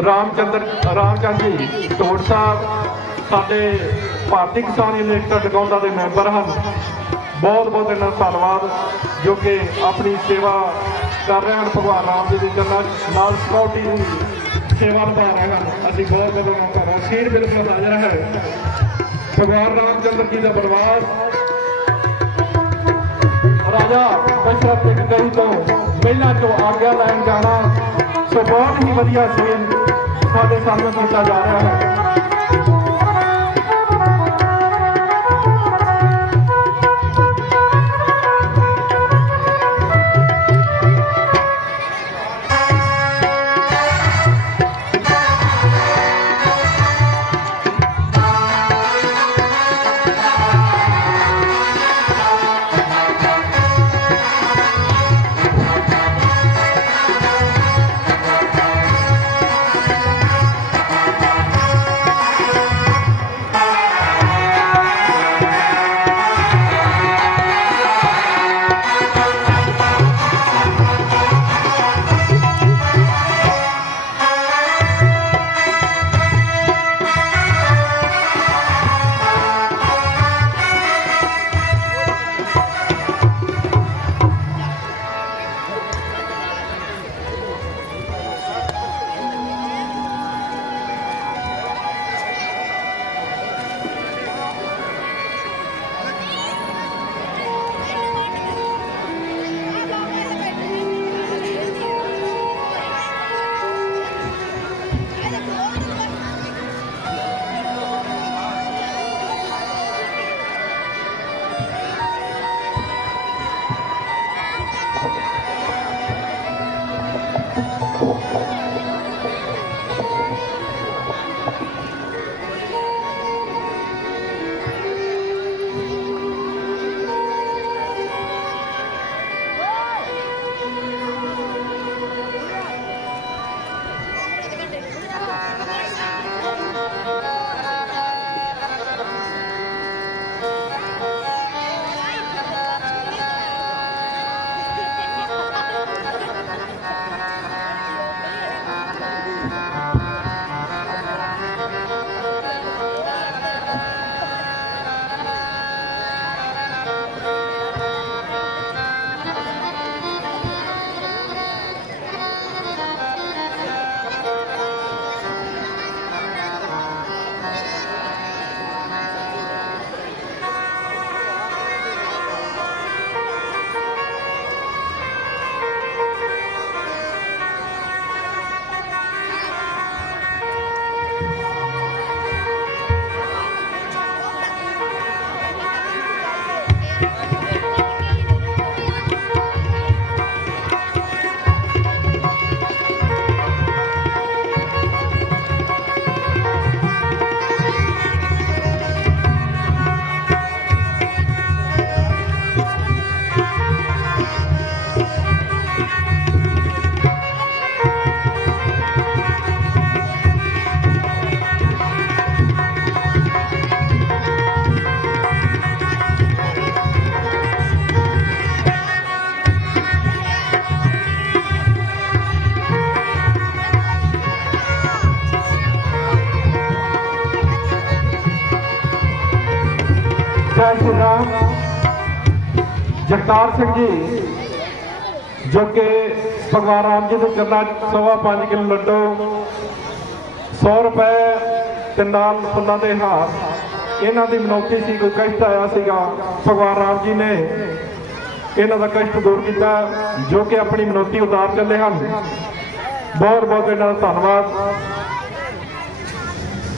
रामचंद जी ढोड़ साहब साडे भारतीय किसान यूनियन टकौंदा के मैंबर हैं। बहुत बहुत इन्होंने धन्यवाद जो कि अपनी सेवा कर रहे हैं भगवान राम जी की चरणों नाल सिक्योरिटी की सेवा निभा रहे हैं। अभी बहुत बहुत धन्यवाद। सीट बिल्कुल हाजिर है भगवान रामचंद्र जी का बनवास राजा दशरथ सिंह कई तो महिला चो आग्ञा लैन जाना सो बहुत ही वधिया सीन साडे सामने किया जा रहा है। जय श्री राम। जगतार सिंह जी जो कि भगवान राम जी के चरणों 5.25 किलो लड्डू 100 रुपए ते नाल फुल्लां दे हार इन्हां दी मनौती सी। कोई कष्ट आया सीगा भगवान राम जी ने इन्हां दा कष्ट दूर किया जो कि अपनी मनौती उतार चले हैं। बहुत बहुत इन्हां दा धन्नवाद।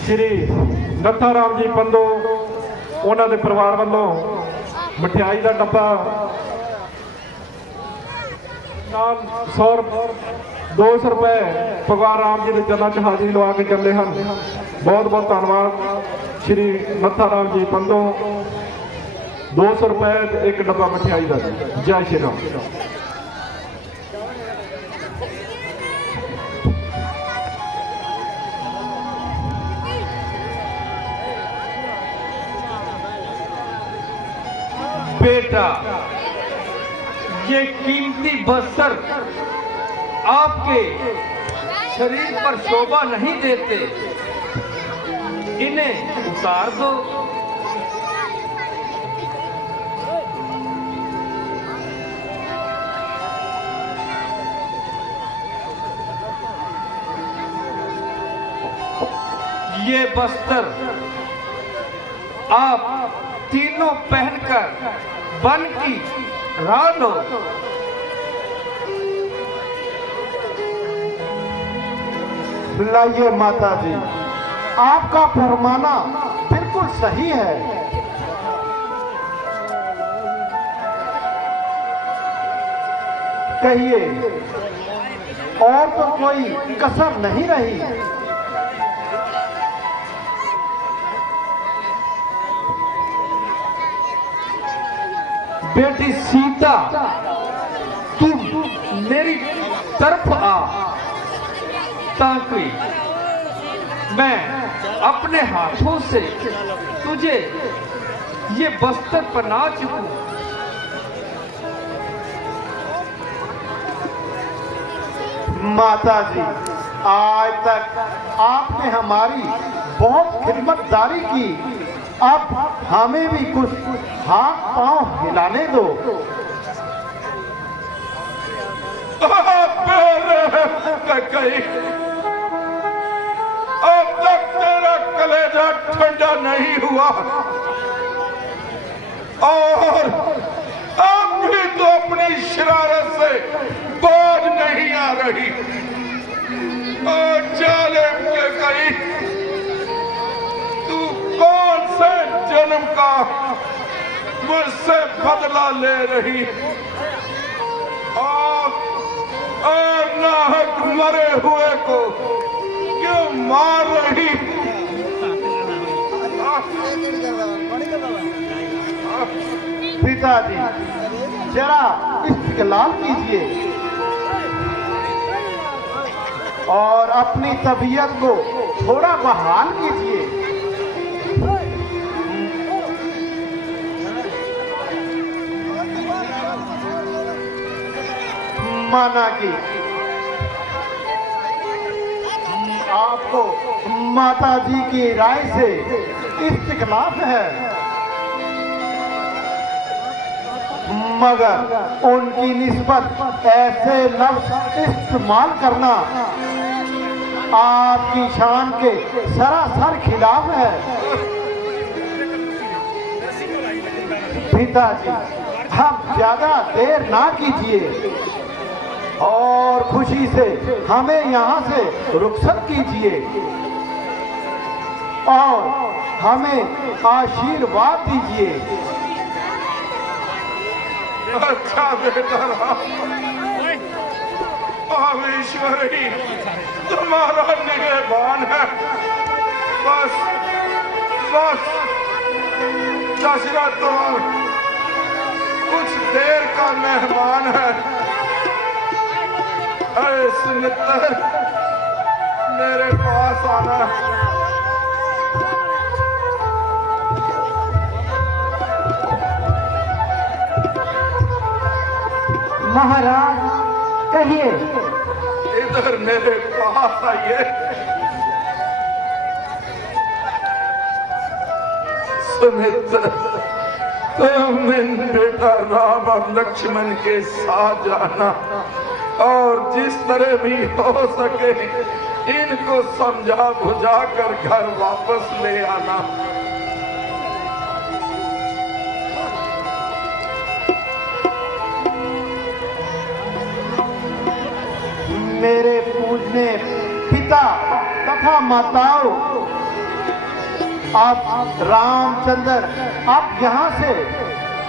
श्री नत्था राम जी पंधो उन्होंने परिवार वालों मिठाई का डब्बा 200 रुपए भगवान राम जी के चरणों च हाजिरी लवा के चले हैं। बहुत बहुत धन्यवाद श्री नत्था राम जी पंधो 200 रुपए एक डब्बा मिठाई का। जय श्री राम। बेटा ये कीमती बस्तर आपके शरीर पर शोभा नहीं देते, इन्हें उतार दो। ये वस्त्र आप तीनों पहनकर वन की राह लो। लाइए माता जी, आपका फरमाना बिल्कुल सही है। कहिए, और तो कोई कसर नहीं रही। बेटी सीता, तुम मेरी तरफ आ, ताकि मैं अपने हाथों से तुझे ये वस्त्र पहना चुकूं। माता जी, आज तक आपने हमारी बहुत खिदमतदारी की, अब हमें भी कुछ हाथ पांव हिलाने दो। अब तक तेरा कलेजा ठंडा नहीं हुआ और अब भी तो अपनी शरारत से बाज नहीं आ रही। और जालिम के कहीं तू कौन से जन्म का मुझसे बदला ले रही और नाहक मरे हुए को क्यों मार रही? पिताजी, जरा इस्तेलाल कीजिए और अपनी तबीयत को थोड़ा बहाल कीजिए। माना कि आपको माता जी की राय से इख्तिलाफ है, मगर उनकी निस्बत ऐसे लफ्ज इस्तेमाल करना आपकी शान के सरासर खिलाफ है। पिताजी, हम ज्यादा देर ना कीजिए और खुशी से हमें यहाँ से रुखसत कीजिए और हमें आशीर्वाद दीजिए। अच्छा बेटा, ईश्वरी तुम्हारा निगहबान है। बस बस दशरथ तो कुछ देर का मेहमान है। अरे सुमित्र, मेरे पास आना। महाराज, कहिए। इधर मेरे पास आइए। सुमित्र, तुम इन बेटा राम और लक्ष्मण के साथ जाना और जिस तरह भी हो सके इनको समझा बुझा कर घर वापस ले आना। मेरे पूजने पिता तथा माताओं, आप रामचंद्र आप यहाँ से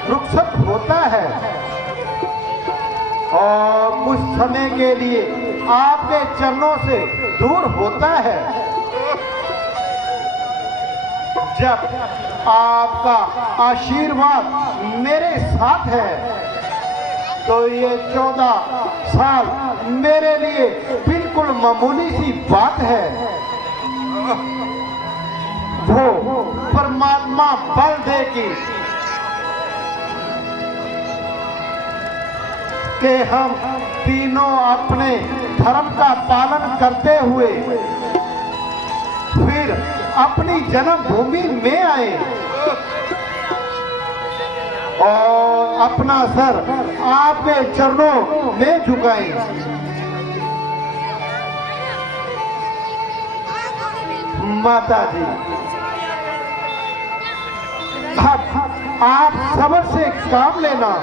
रुखसत होता है और कुछ समय के लिए आपके चरणों से दूर होता है। जब आपका आशीर्वाद मेरे साथ है तो ये 14 साल मेरे लिए बिल्कुल मामूली सी बात है। वो परमात्मा बल दे कि कि हम तीनों अपने धर्म का पालन करते हुए फिर अपनी जन्मभूमि में आए और अपना सर आपके चरणों में झुकाएं। माता जी, आप सबर से काम लेना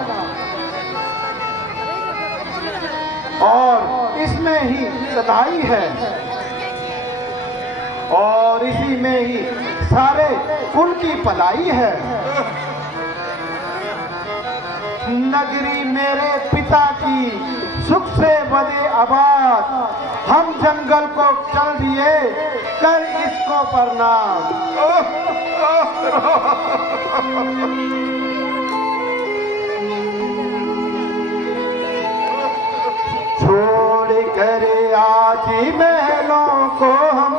और इसमें ही सदाई है और इसी में ही सारे कुल की भलाई है। नगरी मेरे पिता की सुख से बदे आबाद, हम जंगल को चल दिए, कर इसको प्रणाम। छोड़ कर आज महलों को हम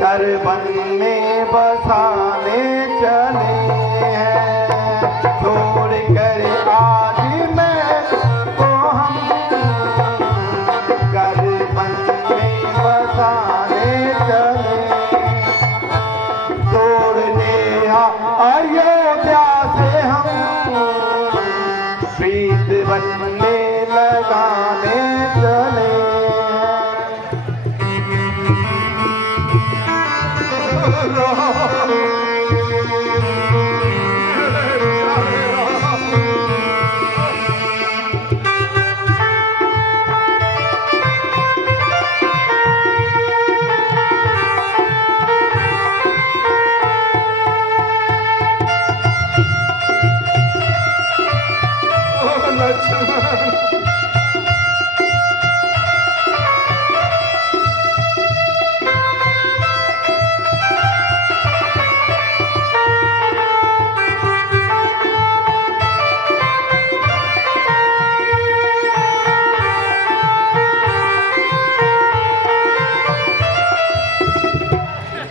कर वन में बसाने चले हैं। छोड़ कर आज महल को हम कर वन में बसाने चले, तोड़ने अयोध्या से हम प्रीत वन में लगाने चले।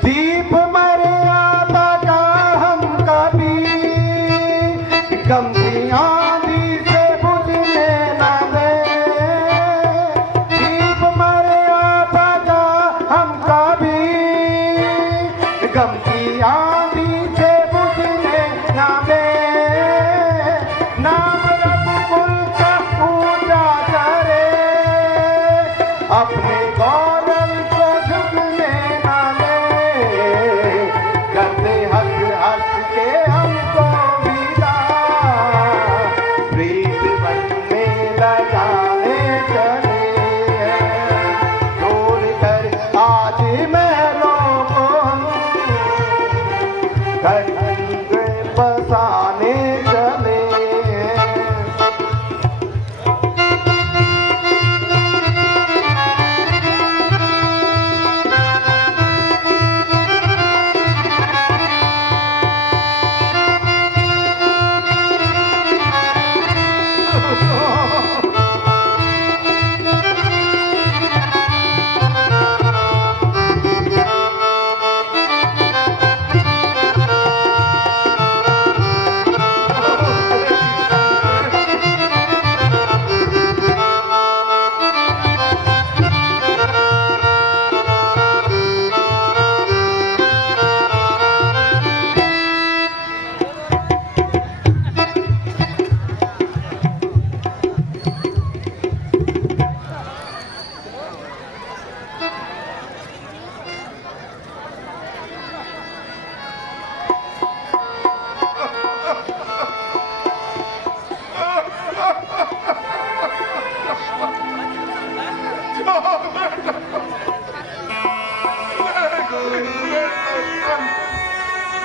दीप मर्यादा का हम कभी गमती आंधी से बुझने न दे। दीप मर्यादा का हम कभी गमती आंधी से बुझने न दे। नाम रघुकुल का पूजा करे, अपने गौरव को झुकने न दे। करते हंस हंस के हमको विदा, प्रीत वन में लगाने चले हैं। छोड़ कर आज महलों को हम घर में बसाने चले हैं।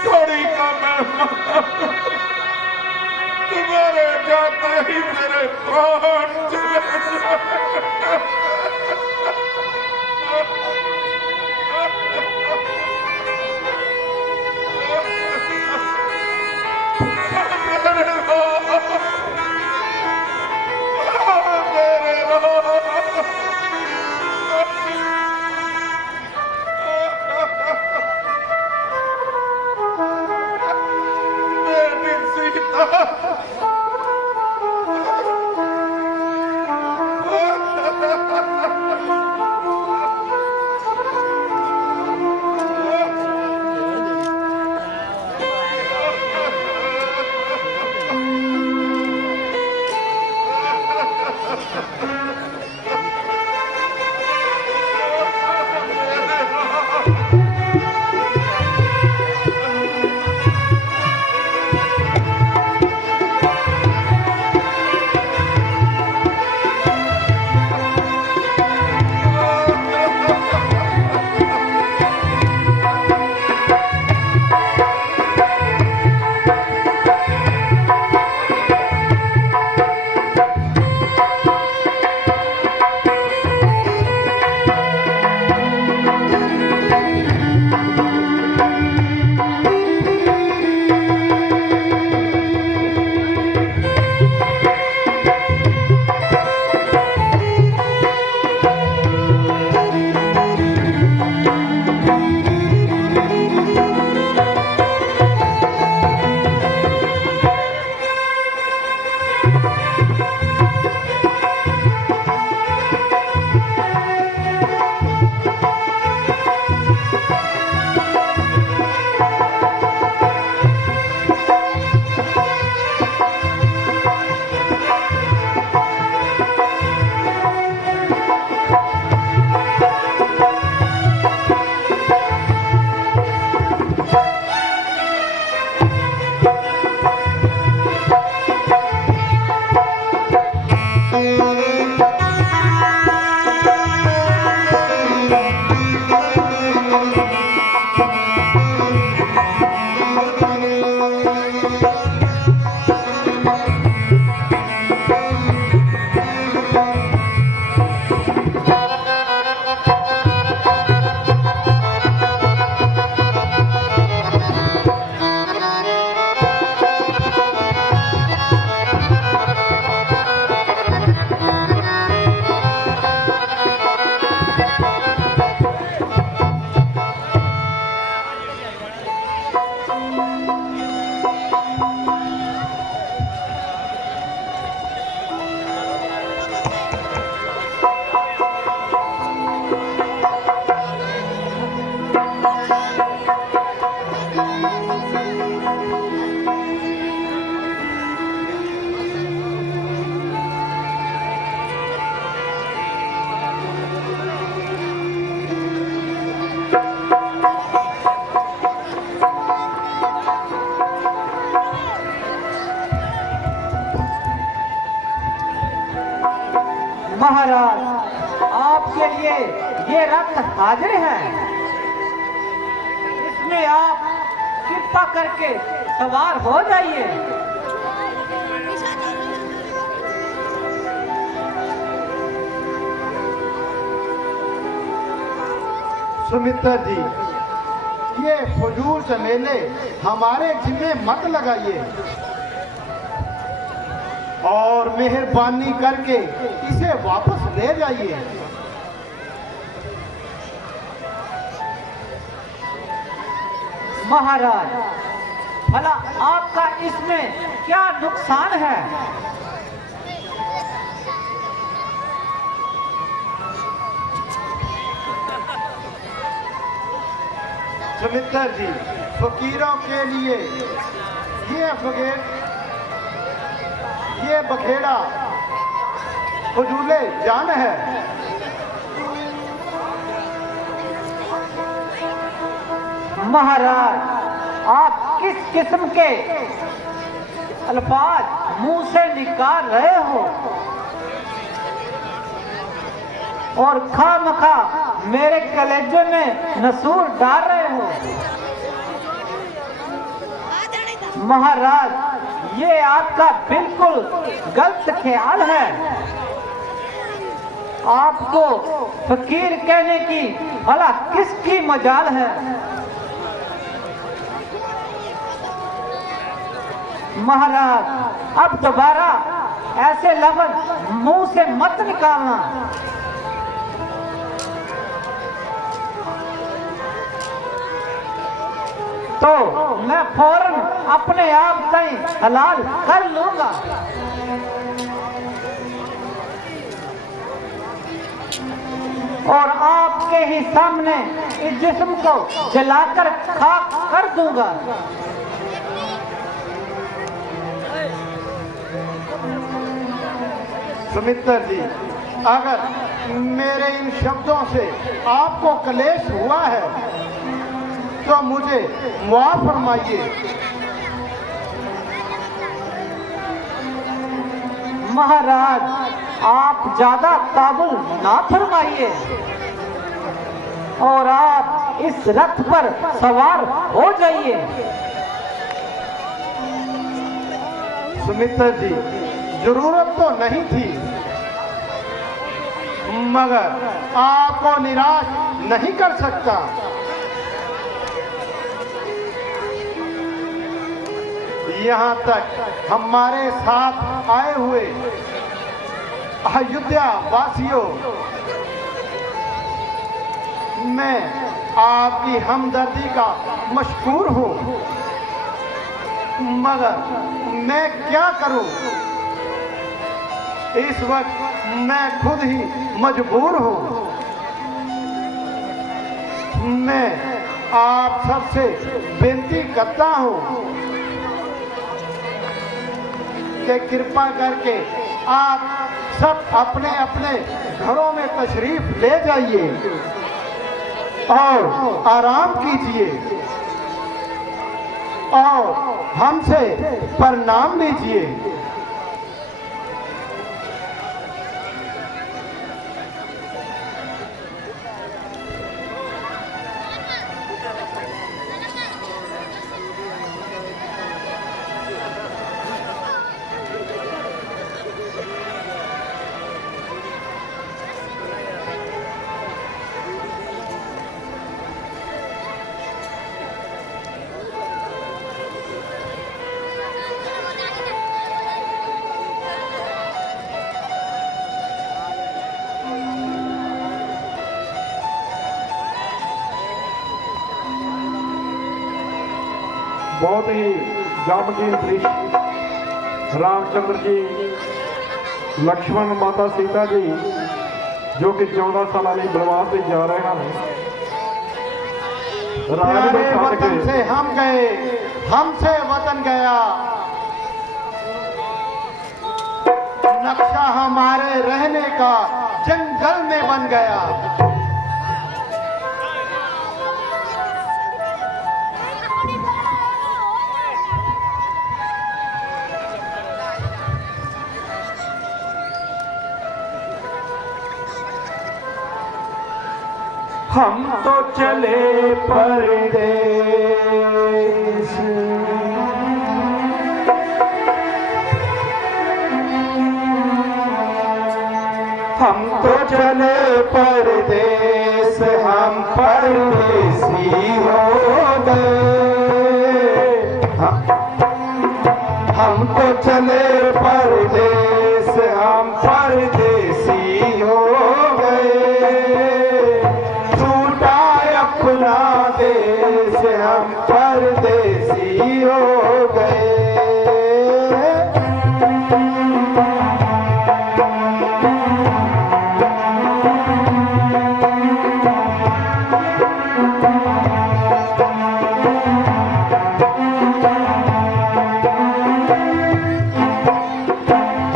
घोड़ी का मेहमान, तुम्हारे जाते ही मेरे प्राण चले महाराज, आपके लिए ये रथ हाजिर है। इसमें आप कृपा करके सवार हो जाइए। सुमित्रा जी, ये फजूल झमेले हमारे जिम्मे मत लगाइए और मेहरबानी करके इसे वापस ले जाइए। महाराज, भला आपका इसमें क्या नुकसान है? सुमित्रा जी, फकीरों के लिए ये बखेड़ा फजूले जान है। महाराज, आप किस किस्म के अल्फाज मुंह से निकाल रहे हो और खामखा मेरे कलेजे में नसूर डाल रहे हो? महाराज, ये आपका बिल्कुल गलत ख्याल है। आपको फकीर कहने की भला किसकी मजाल है? महाराज, अब दोबारा ऐसे लफ्ज मुंह से मत निकालना। तो मैं फौरन अपने आप कहीं हलाल कर लूंगा। और आपके ही सामने इस जिस्म को जलाकर खाक कर दूंगा। सुमित्रा जी, अगर मेरे इन शब्दों से आपको क्लेश हुआ है तो मुझे माफ फरमाइए। महाराज, आप ज्यादा ताबुल ना फरमाइए और आप इस रथ पर सवार हो जाइए। सुमित्रा जी, जरूरत तो नहीं थी, मगर आपको निराश नहीं कर सकता। यहाँ तक हमारे साथ आए हुए अयोध्या वासियों, मैं आपकी हमदर्दी का मशकूर हूँ, मगर मैं क्या करूँ? इस वक्त मैं खुद ही मजबूर हूँ। मैं आप सबसे विनती करता हूँ कि कृपा करके आप सब अपने अपने घरों में तशरीफ ले जाइए और आराम कीजिए और हमसे प्रणाम लीजिए। बहुत ही जामकीन दृश्य। रामचंद्र जी, लक्ष्मण, माता सीता जी जो कि 14 साल ਲਈ बनवास से जा रहे हैं। प्यारे वतन से हम गए, हमसे वतन गया, नक्शा हमारे रहने का जंगल में बन गया। हम तो चले परदेश, हम तो चले परदेश, हम परदेसी हो गए। हम तो चले परदेश, हम परदेसी हो गए। अपना देश, हम परदेसी हो गए।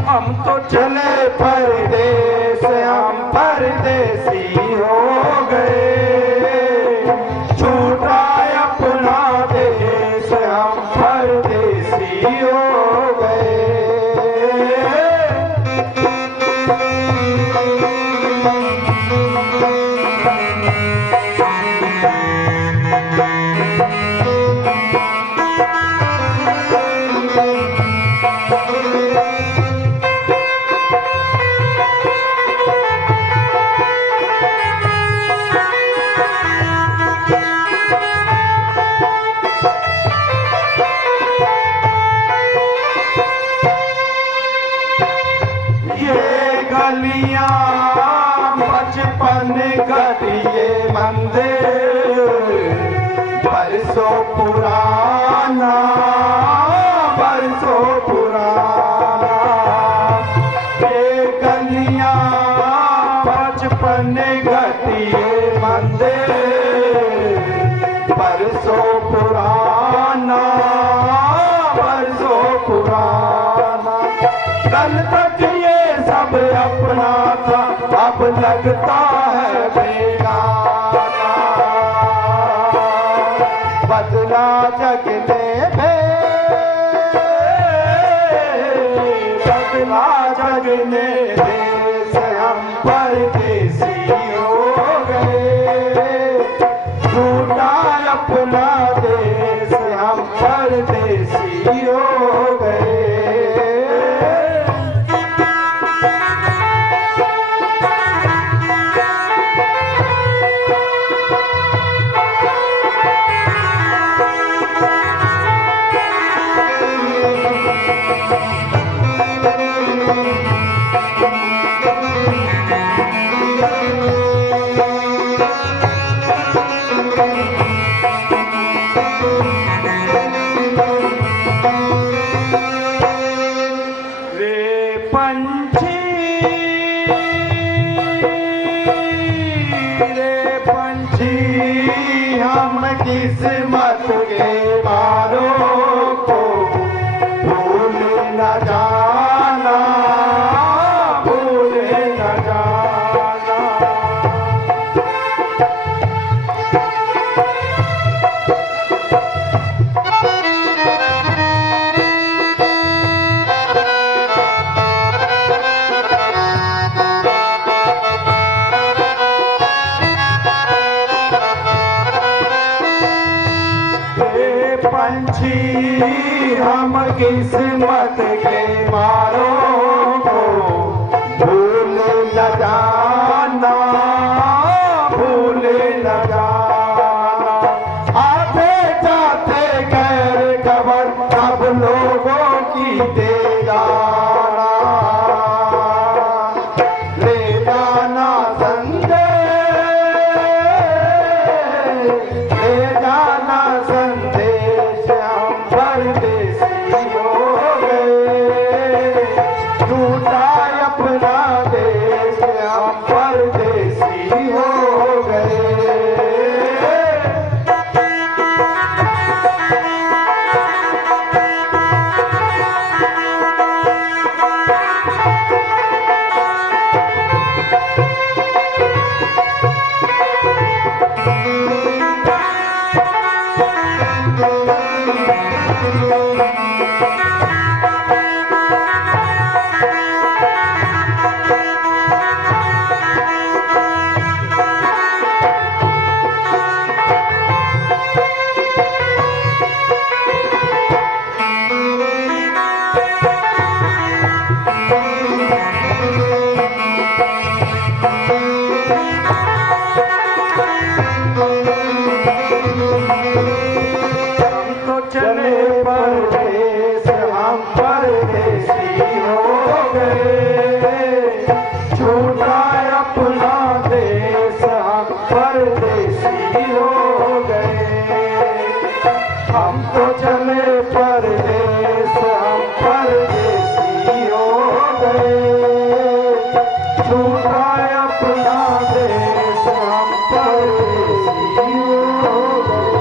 हम तो चले परदेश, हम परदेसी हो गए। हो गए। बचपन घटिए मंदिर बरसों पुराना, बरसों पुराना। ये गलियां बचपन घटिए मंदिर बरसों पुराना, बरसों पुराना। कल तक ये सब अपना था, लगता है बेगाना, बदला जग ने बदला जग ने देश हम परदेसी हो गए, टूटा अपना देश हम परदेसी हो गए। किस्मत के मारों को भूल न जाना, भूल न जाना। पंछी हम किस्मत के मारों को भूल न जाना, भूल न जाना। आते जाते गैर खबर सब लोगों की दे जाना, ले जाना संदेश, ले जाना संदेश हम परदेसी हो गए, टूटा अपना देश हम परदेसी हो गए। चले परदेस हम परदेसी हो गए, छूटा अपना देश हम परदेसी हो गए। हम तो चले परदेस हम परदेसी हो गए, छूटा अपना देश हम परदेसी हो गए।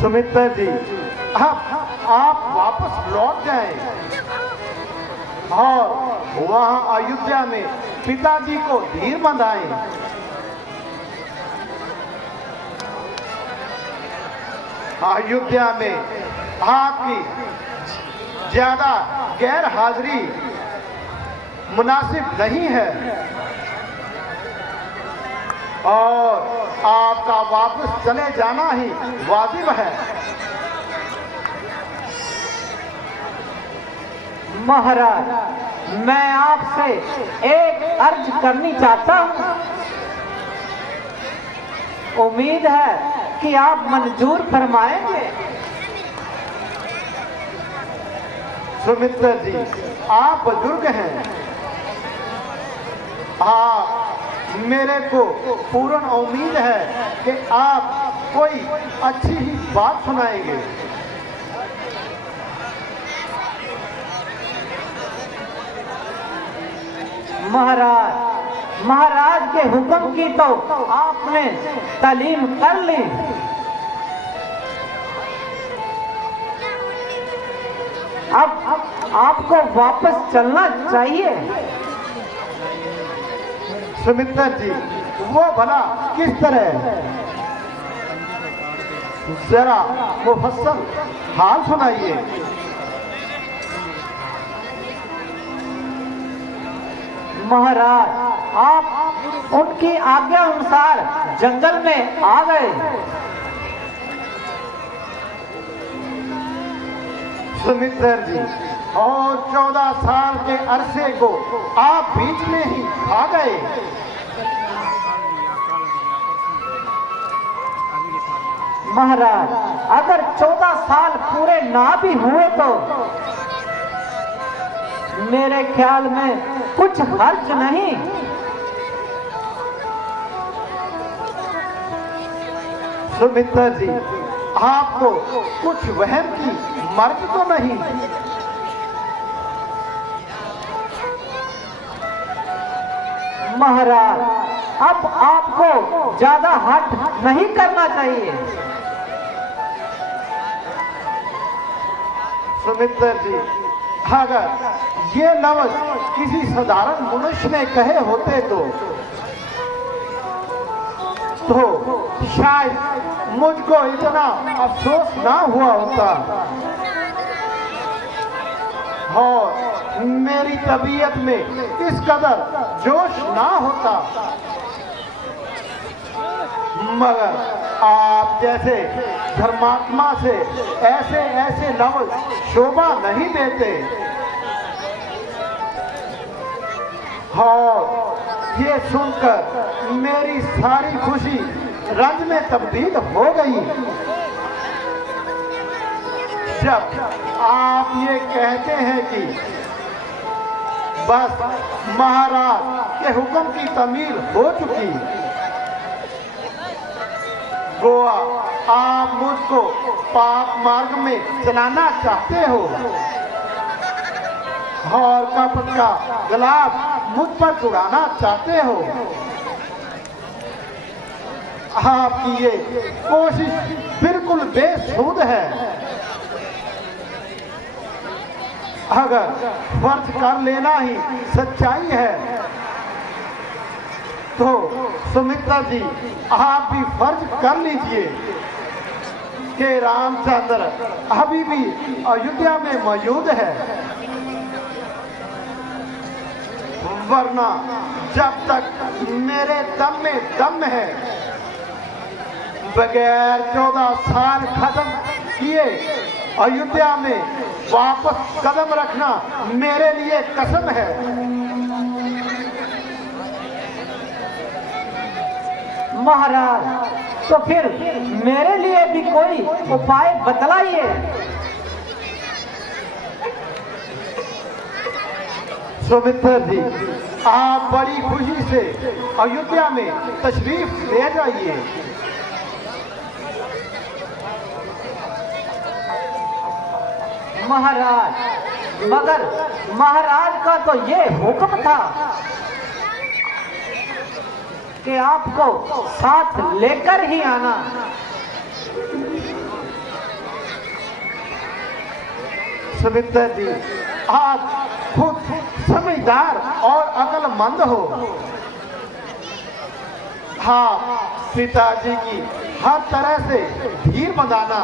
सुमित्रा जी, आप वापस लौट गए और वहां अयोध्या में पिताजी को धीर बंधाए। अयोध्या में आपकी ज्यादा गैर हाजिरी मुनासिब नहीं है और आपका वापस चले जाना ही वाजिब है। महाराज, मैं आपसे एक अर्ज करनी चाहता हूँ। उम्मीद है कि आप मंजूर फरमाएंगे। सुमित्रा जी, आप बुजुर्ग हैं, आप मेरे को पूर्ण उम्मीद है कि आप कोई अच्छी ही बात सुनाएंगे। महाराज, महाराज के हुक्म की तो आपने तालीम कर ली। अब आपको वापस चलना चाहिए। सुमित्रा जी, वो भला किस तरह, जरा मुफस्सल हाल सुनाइए। महाराज, आप उनकी आज्ञा अनुसार जंगल में आ गए। सुमित्रा जी, और 14 साल के अरसे को आप बीच में ही आ गए। महाराज, अगर 14 साल पूरे ना भी हुए तो मेरे ख्याल में कुछ हर्ज नहीं। सुमित्रा जी, आपको कुछ वहम की मर्ज तो नहीं? महाराज, अब आपको ज्यादा हट नहीं करना चाहिए। सुमित्रा जी, अगर ये लफ्ज किसी साधारण मनुष्य ने कहे होते तो शायद मुझको इतना अफसोस ना हुआ होता और मेरी तबीयत में इस कदर जोश ना होता, मगर आप जैसे धर्मात्मा से ऐसे ऐसे लफ्ज शोभा नहीं देते। और ये सुनकर मेरी सारी खुशी रंज में तब्दील हो गई जब आप ये कहते हैं कि बस महाराज के हुक्म की तमील हो चुकी। गोवा आप मुझको पाप मार्ग में चलाना चाहते हो और कपट का गुलाब मुझ पर उड़ाना चाहते हो। आपकी ये कोशिश बिल्कुल बेसुध है। अगर फर्ज कर लेना ही सच्चाई है तो सुमित्रा जी, आप भी फर्ज कर लीजिए कि रामचंद्र अभी भी अयोध्या में मौजूद है, वरना जब तक मेरे दम में दम है बगैर 14 साल खत्म किए अयोध्या में वापस कदम रखना मेरे लिए कसम है। महाराज, तो फिर मेरे लिए भी कोई उपाय बतलाइए। सुमित्रा जी, आप बड़ी खुशी से अयोध्या में तशरीफ ले जाइए। महाराज, मगर महाराज का तो ये हुक्म था कि आपको साथ लेकर ही आना। सुमित्रा जी, आप खुद समझदार और अक्लमंद हो। हाँ, पिताजी की हर तरह से धीर बंधाना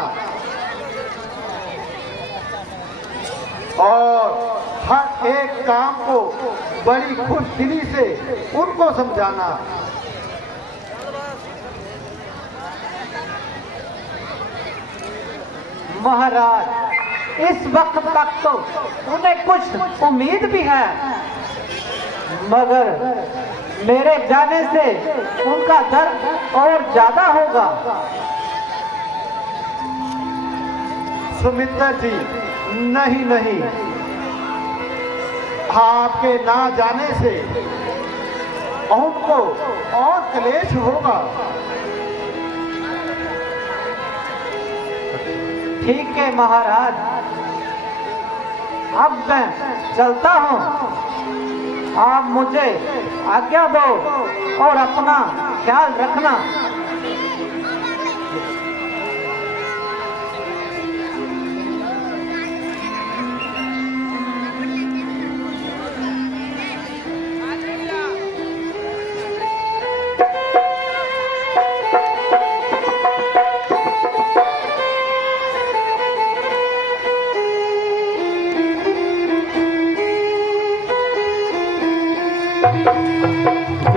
और हर एक काम को बड़ी खुशदिली से उनको समझाना। महाराज, इस वक्त तक तो उन्हें कुछ उम्मीद भी है, मगर मेरे जाने से उनका दर्द और ज्यादा होगा। सुमित्रा जी, नहीं नहीं, आपके ना जाने से उनको और क्लेश होगा। ठीक है महाराज, अब मैं चलता हूँ। आप मुझे आज्ञा दो और अपना ख्याल रखना।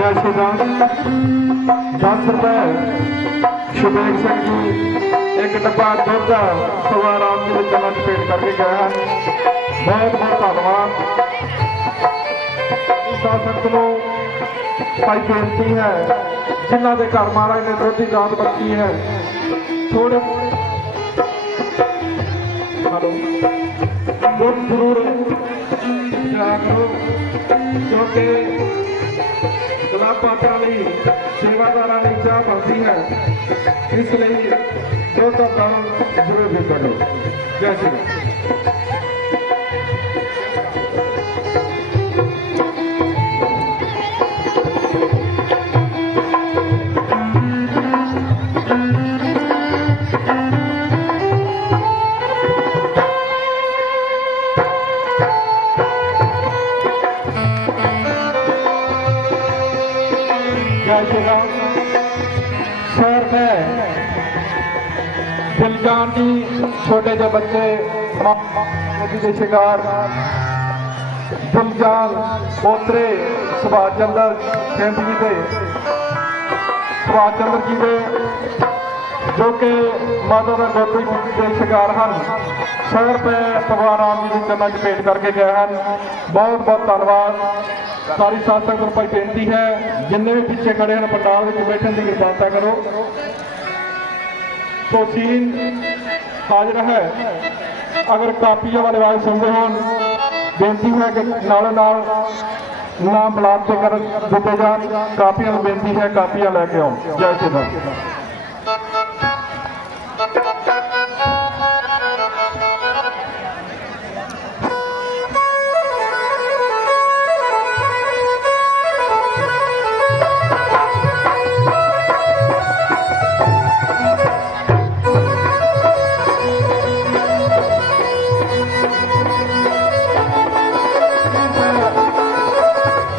जय श्री राम। 10 रुपए शुभेग सिंह जी एक डब्बा दुध सवा राम जी के चरण च भेंट करके गए हैं। बहुत बहुत धन्यवाद। संगत को भाई बेनती है जिन्हों के घर महाराज ने दुध की दात बख्शी है थोड़े हेलो दुध जरूर दिया करो क्योंकि गला पात्रा सेवादार चाह बनती है, इसलिए दुध का दान जरूर भी करो। जय श्री राम। जय श्री राम। शहर में दिलजान जी छोटे जो बच्चे मोदी के शिकार दिलजान पोतरे सुभाष चंद्र सिंह जी के सुभाष चंद्र जी के जो कि माता का गोत्री के शिकार हैं शहर पे भगवान राम जी की चरण च भेंट करके गए हैं। बहुत बहुत धन्यवाद। सारी साथ संगत भाई बेनती है जिन्हें भी पीछे खड़े हैं पंडाल में बैठने की कृपालता करो। तो सीन हाजिर है अगर कापियां वाले आवाज सुनते हो बेनती है कि नालों नाल नाम बलाद से कर दिते जान। कापियां में बेनती है कापियां लैके आओ। जय श्री राम।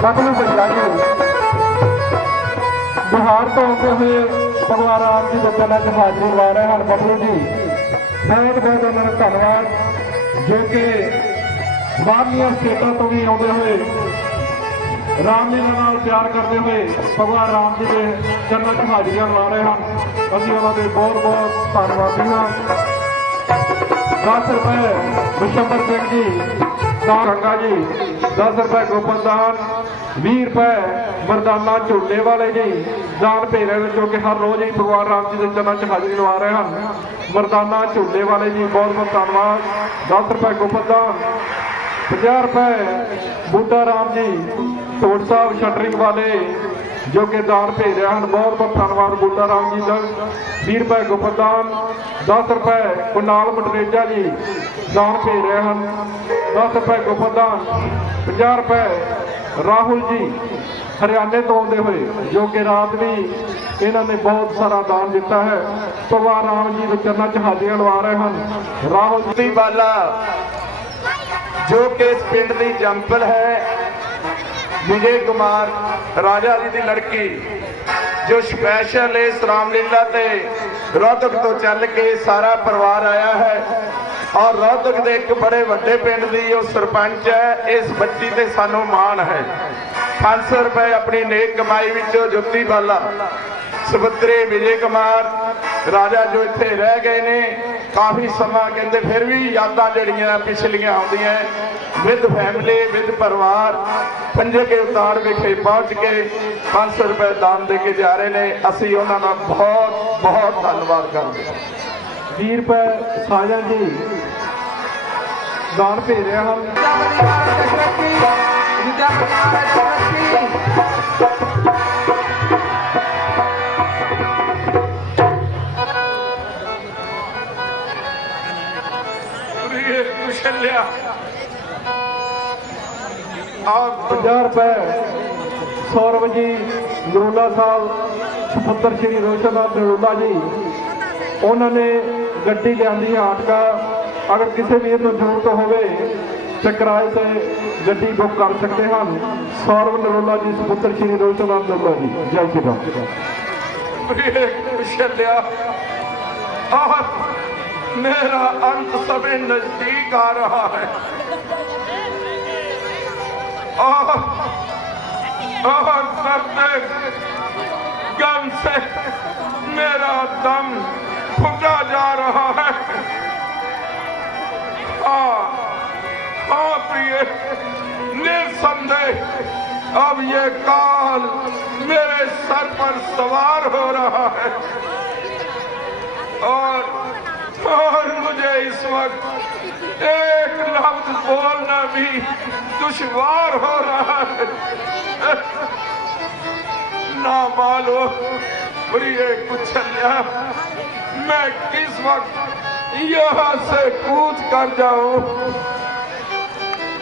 बबलू बजरा जी बिहार तो आते हुए भगवान राम जी के चरणों च हाजिरी लगा रहे हैं। बबलू जी बहुत बहुत उन्होंने धन्यवाद जो कि बाहरलियां स्टेटों तो भी आते हुए रामलीला नाल प्यार करते हुए भगवान राम जी के चरणों च हाजिरियां लगा रहे हैं। असीं उन्होंने बहुत बहुत धन्यवादी हाँ। 10 रुपए विशंबर सिंह जी गंगा जी 10 रुपए गोपन दान 20 रुपए मरदाना झूले वाले जी दान भेरे जो कि हर रोज ही भगवान राम जी के चरणों च हाजिरी लगा रहे हैं। मरदाना झूले वाले जी बहुत बहुत धन्यवाद। 10 रुपए गोपन दान 50 रुपए बूटा राम जी टोट साहब शटरिंग वाले जो कि दान भेज रहे हैं। बहुत बहुत धन्यवाद बूटा राम जी का। 20 रुपए गोपन दान 10 रुपए कुनाल मटरेजा जी दान भेज रहे हैं। 10 रुपए गोपन दान 50 रुपए राहुल जी हरियाणे तो आते हुए जो कि रात भी इन्होंने बहुत सारा दान दिता है। भगवान राम जी के चरणों च हाजिरियां लगा रहे हैं। राहुल जी बाला जो कि इस पिंड की जंपल है विजय कुमार राजा जी की लड़की जो स्पैशल इस रामलीला ते रोहतक तो चल के सारा परिवार आया है और रोहतक के एक बड़े वड्डे पिंड की जो सरपंच है इस बच्ची ते सानू माण है। 500 रुपए अपनी नेक कमाई विचों जुत्ती बाला सुपुत्री विजय कुमार राजा जो इत्थे रह गए ने काफ़ी समा कहते फिर भी यादां जड़ियां पिछलियां आउंदियां विद फैमिली विद परिवार पंजे के उतार विखे पहुंच के 500 रुपए दान दे के जा रहे ने। असीं उन्हां दा बहुत बहुत धन्नवाद करदे हां। 20 रुपए साजन जी दान भेज रहे हैं। और 50 रुपए सौरभ जी नरूला साहब सुपुत्र श्री रोशन लाल नरूला जी, उन्होंने गड्डी लियांदी आटका। अगर किसी वीर को जरूरत होवे तो किराए से गड्डी बुक कर सकते हैं। सौरभ नरूला जी सुपुत्र श्री रोशन लाल नरूला जी, जय श्री राम। कुशल्या, और मेरा अंत समय नजदीक आ रहा है और दर्द गम से मेरा दम फूटा जा रहा है। हाँ प्रिय, निसंदेह अब ये काल मेरे सर पर सवार हो रहा है और मुझे इस वक्त एक लफ्ज बोलना भी दुश्वार हो रहा है। ना मालूम प्रिय कुशल्या, मैं किस वक्त यहाँ से कूच कर जाऊं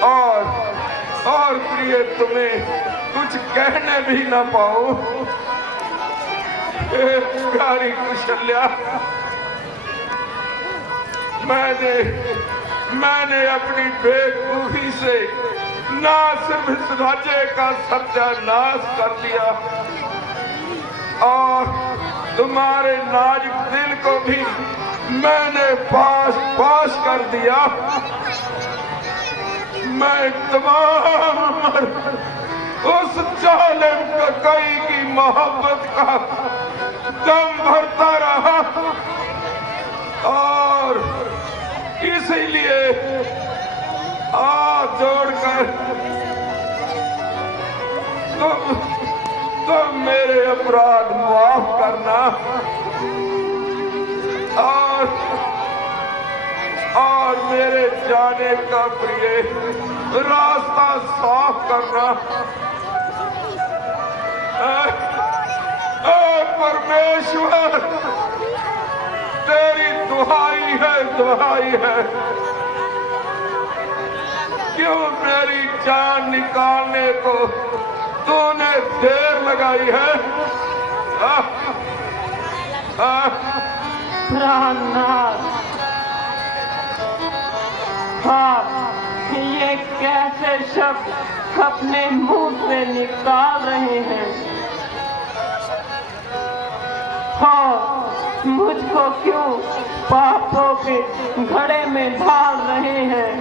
और प्रिय तुम्हें कुछ कहने भी ना पाऊं। प्यारी कुशल्या, मैंने अपनी बेवकूफी से ना सिर्फ इस राज्य का सत्यानाश कर दिया और तुम्हारे नाजुक दिल को भी मैंने पास कर दिया। मैं तमाम उस जालिम कई की मोहब्बत का दम भरता रहा और इसीलिए हाथ जोड़कर तुम मेरे अपराध माफ करना और मेरे जाने का प्रिय रास्ता साफ करना। परमेश्वर, तेरी दुहाई है क्यों मेरी जान निकालने को तूने देर लगाई है? हाँ, ये कैसे शब्द अपने मुंह से निकाल रहे हैं? हाँ, मुझको क्यों पापों के घड़े में डाल रहे हैं?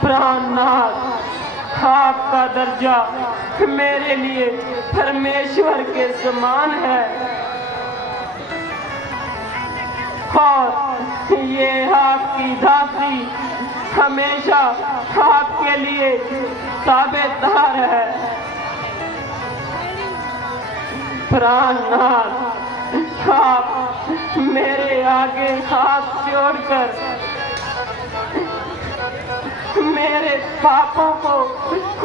प्राणनाथ, आपका दर्जा मेरे लिए परमेश्वर के समान है और ये आपकी दासी हमेशा आपके लिए ताबेदार है। प्राणनाथ, आप मेरे आगे हाथ जोड़कर मेरे पापों को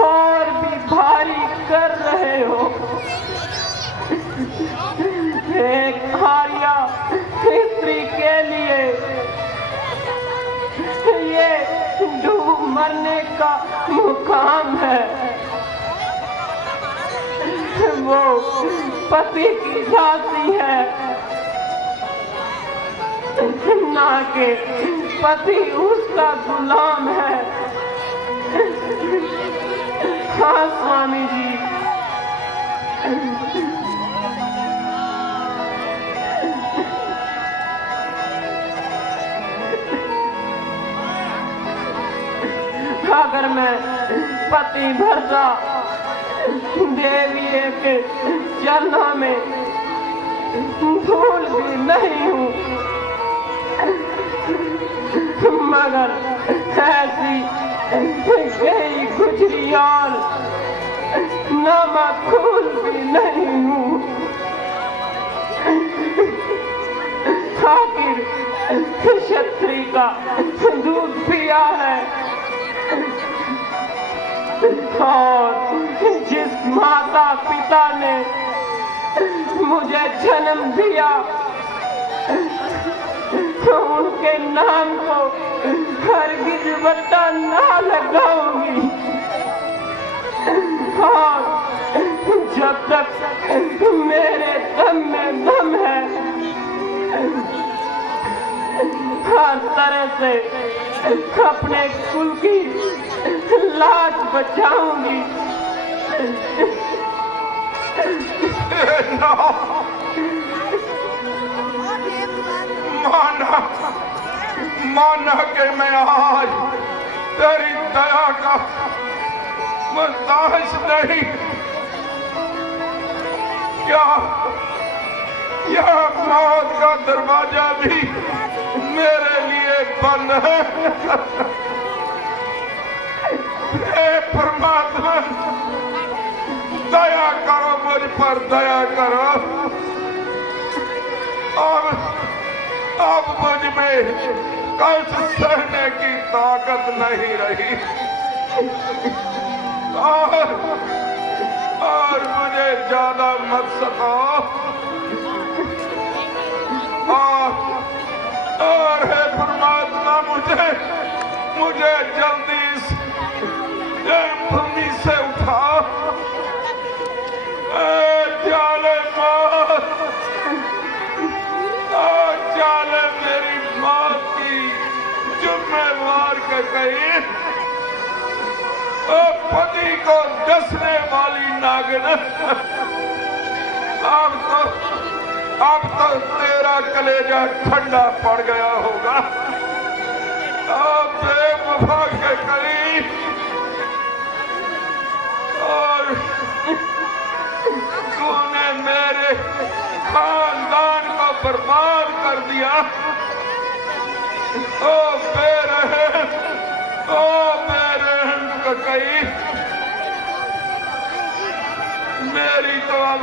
और भी भारी कर रहे हो। एक आर्या स्त्री के लिए ये डूब मरने का मुकाम है। वो पति की दासी है, ना कि पति उसका गुलाम है। हाँ स्वामी जी, अगर मैं पति भरता देवी के चरणों में धूल भी नहीं हूँ, मगर ऐसी गई गुजरी और नमकूल भी नहीं हूँ। आखिर क्षत्रिय का दूध पिया है और जिस माता पिता ने मुझे जन्म दिया उनके नाम को हरगिज बट्टा ना लगाऊंगी। और जब तक मेरे दम में दम है हर तरह से अपने कुल की लाज बचाऊंगी। माना माना कि मैं आज तेरी दया का मुस्ताहिज नहीं। क्या मौत का दरवाजा भी मेरे लिए बंद है? हे परमात्मा, दया करो मुझ पर, दया करो। अब मुझ में कष्ट सहने की ताकत नहीं रही और मुझे ज्यादा मत सताओ। और हे परमात्मा, मुझे जल्दी इस भूमि से उठाओ। जाले मौत, जाले मेरी मौत की जुम्मेवार के कहीं पति को डसने वाली नागिन। अब तो तेरा कलेजा ठंडा पड़ गया होगा। बेवफा के करीब और तूने मेरे खानदान को बर्बाद कर दिया। ओ बेरहम, ओ बेरहम का कहीं मेरी तो अब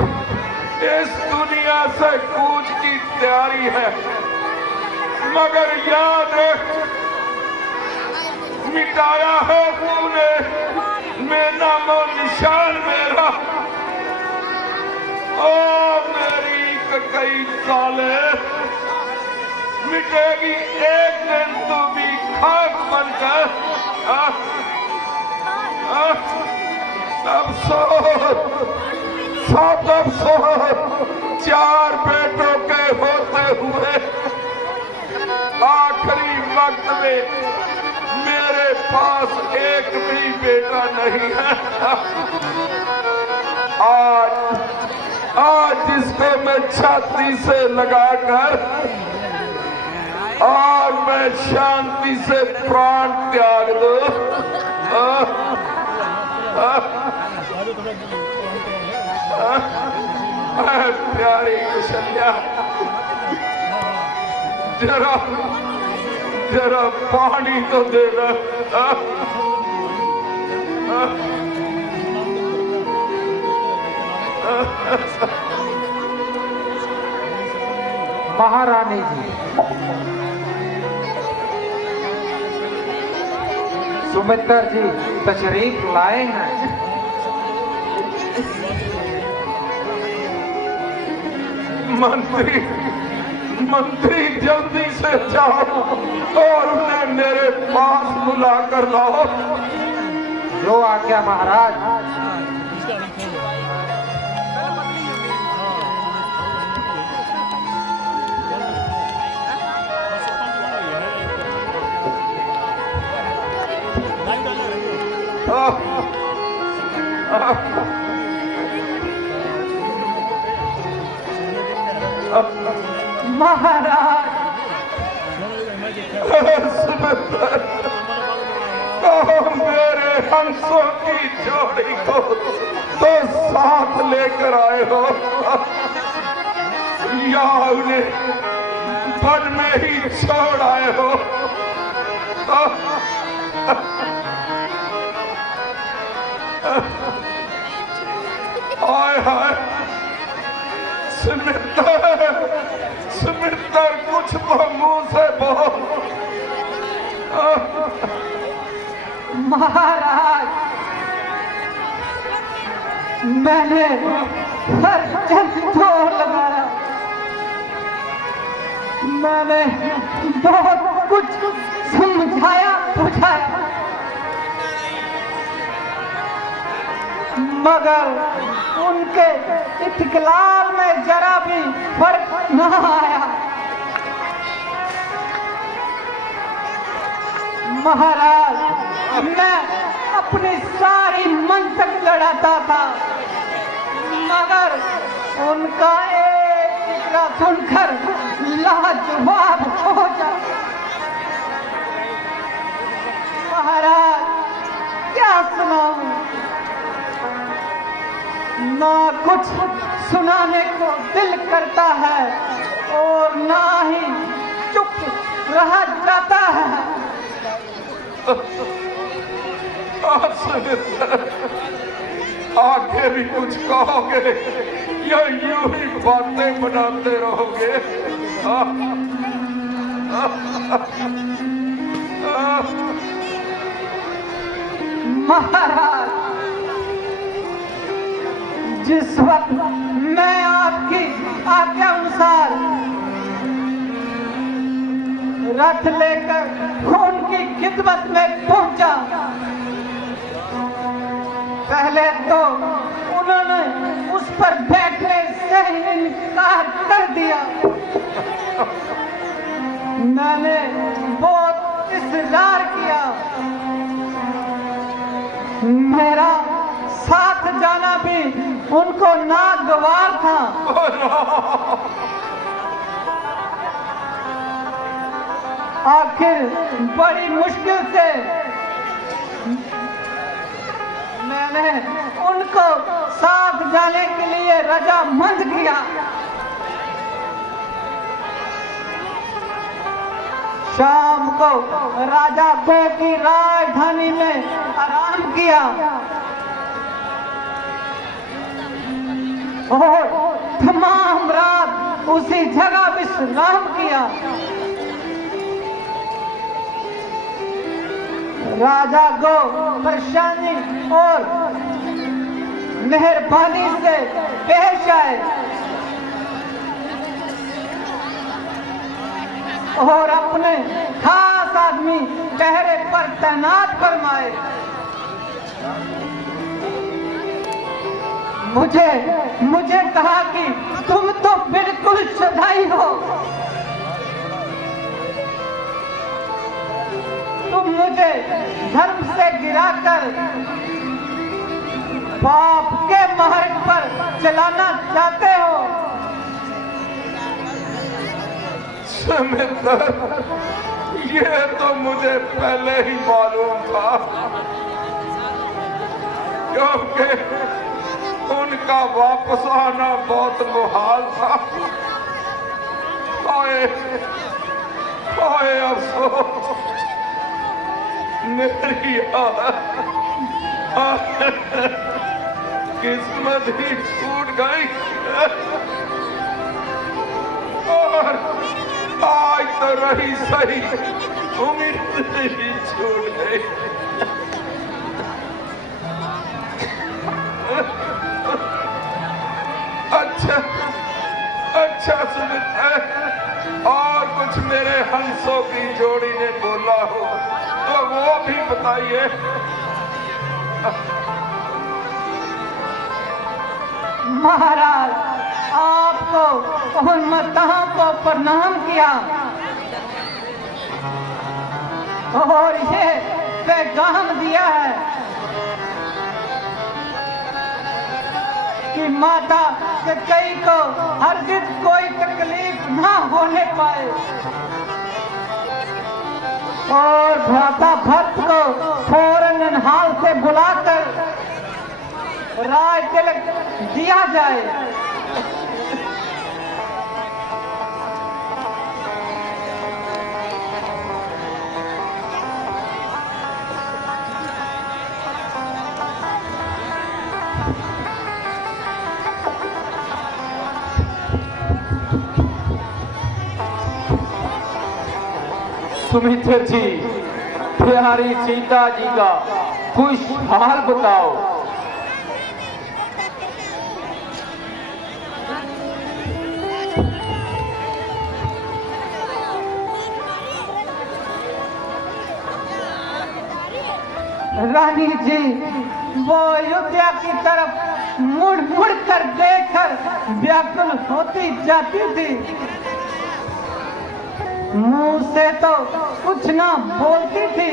इस दुनिया से कूच की तैयारी है। मगर याद रख, मिटाया है तूने मैं नामो निशान मेरा। ओ मेरी कई साले, मिटेगी एक दिन तू भी खाक बनकर। सब अफसोस 4 बेटों के होते हुए आखिरी वक्त में मेरे पास एक भी बेटा नहीं है। आज जिसको मैं छाती से लगाकर और मैं शांति से प्राण त्याग दूं। प्यारी कुशल्या, जरा पानी तो देना। महारानी जी, सुमित्रा जी तशरीफ लाए हैं। मंत्री जल्दी से जाओ और उन्हें मेरे पास बुला कर लाओ। जो आज्ञा महाराज। महाराज, मेरे हंसों की जोड़ी को तो साथ लेकर आए हो या उन्हें वन में ही छोड़ आए हो? हाय हाय सुमित्र कुछ तो मुंह से बोल। महाराज, मैंने हर जोर लगाया। मैंने बहुत कुछ समझाया बुझाया, मगर उनके इत्कलाल में जरा भी फर्क न आया। महाराज, मैं अपनी सारी मंतक लड़ाता था, मगर उनका एक फिक्रा सुनकर लाजवाब हो जा। महाराज, क्या सुनाऊं? ना कुछ सुनाने को दिल करता है और ना ही चुप रहा जाता है। आगे भी कुछ कहोगे या यूं ही बातें बनाते रहोगे? महाराज, जिस वक्त मैं आपकी आज्ञा अनुसार रथ लेकर उनकी खिदमत में पहुंचा, पहले तो उन्होंने उस पर बैठने से इनकार कर दिया। मैंने बहुत इसरार किया, मेरा साथ जाना भी उनको नागवार था। आखिर बड़ी मुश्किल से मैंने उनको साथ जाने के लिए रजामंद किया। शाम को राजा को की राजधानी में आराम किया और तमाम रात उसी जगह विश्राम किया। राजा को परेशानी और मेहरबानी से पेश आए और अपने खास आदमी पहरे पर तैनात फरमाए। मुझे कहा कि तुम तो बिल्कुल सदाई हो, तुम मुझे धर्म से गिराकर पाप के मार्ग पर चलाना चाहते हो। समिंदर, ये तो मुझे पहले ही मालूम था, क्योंकि उनका वापस आना बहुत मुहाल था। आए अफसोस, मेरी किस्मत ही टूट गई और आज तो रही सही उम्मीद ही छूट गई। अच्छा सुमित, और कुछ मेरे हंसों की जोड़ी ने बोला हो तो वो भी बताइए। महाराज, आपको उन माताओं को प्रणाम किया और ये पैगाम दिया है कि माता के कई को हरगिज कोई तकलीफ ना होने पाए और भ्राता भक्त को फौरन ननिहाल से बुलाकर राज तिलक दिया जाए। सुमित्र जी, प्यारी सीता जी का कुछ हाल बताओ। रानी जी वो अयोध्या की तरफ मुड़ मुड़ कर देखकर व्याकुल होती जाती थी। मुंह से तो कुछ ना बोलती थी,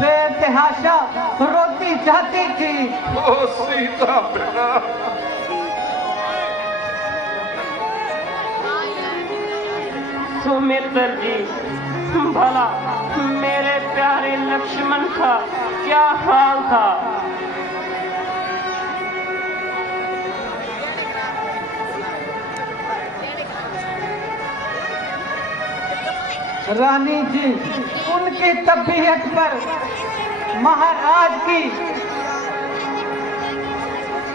बेतहाशा रोती जाती थी। ओ सीता बेटा, सुमित्र जी, भला मेरे प्यारे लक्ष्मण का क्या हाल था? रानी जी उनकी तबीयत पर महाराज की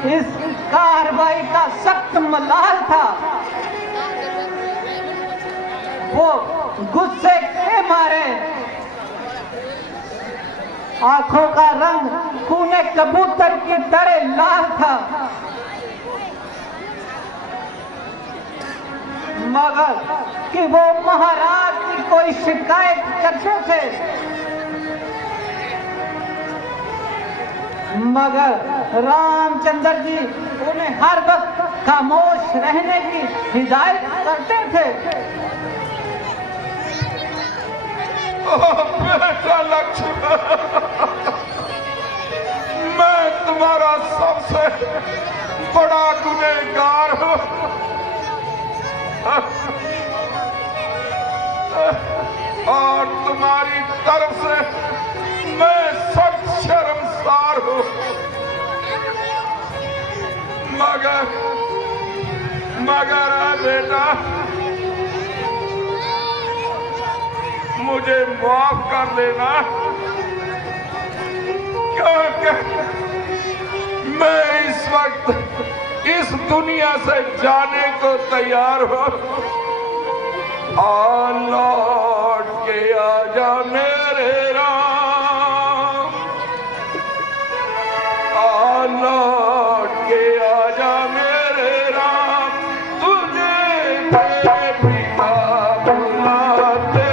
इस कार्रवाई का सख्त मलाल था। वो गुस्से के मारे आंखों का रंग खूने कबूतर की तरह लाल था, मगर कि वो महाराज की कोई शिकायत करते थे, मगर रामचंद्र जी उन्हें हर वक्त खामोश रहने की हिदायत करते थे। बेटा लक्ष्मण, मैं तुम्हारा सबसे बड़ा गुनहगार हूं और तुम्हारी तरफ से मैं सख्त शर्मसार हूं, मगर बेटा मुझे माफ कर देना, क्योंकि मैं इस वक्त इस दुनिया से जाने को तैयार हूं। लौट के आजा मेरे राम, लौट के आजा मेरे राम, तुझे तेरे पिता बुलाते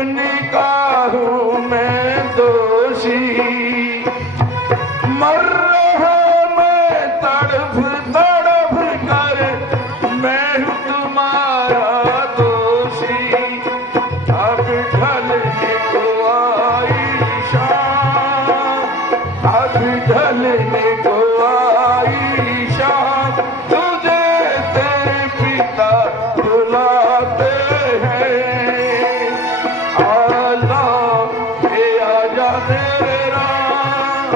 अपनी का हूँ मैं दोषी, मर रहा मैं तड़फ तड़फ कर, मैं हूँ तुम्हारा दोषी। अब ढलने को आई शाम, अब ढलने को आई शाम, तुझे तेरे पिता बुलाते हैं। आला ये आजा मेरे राम,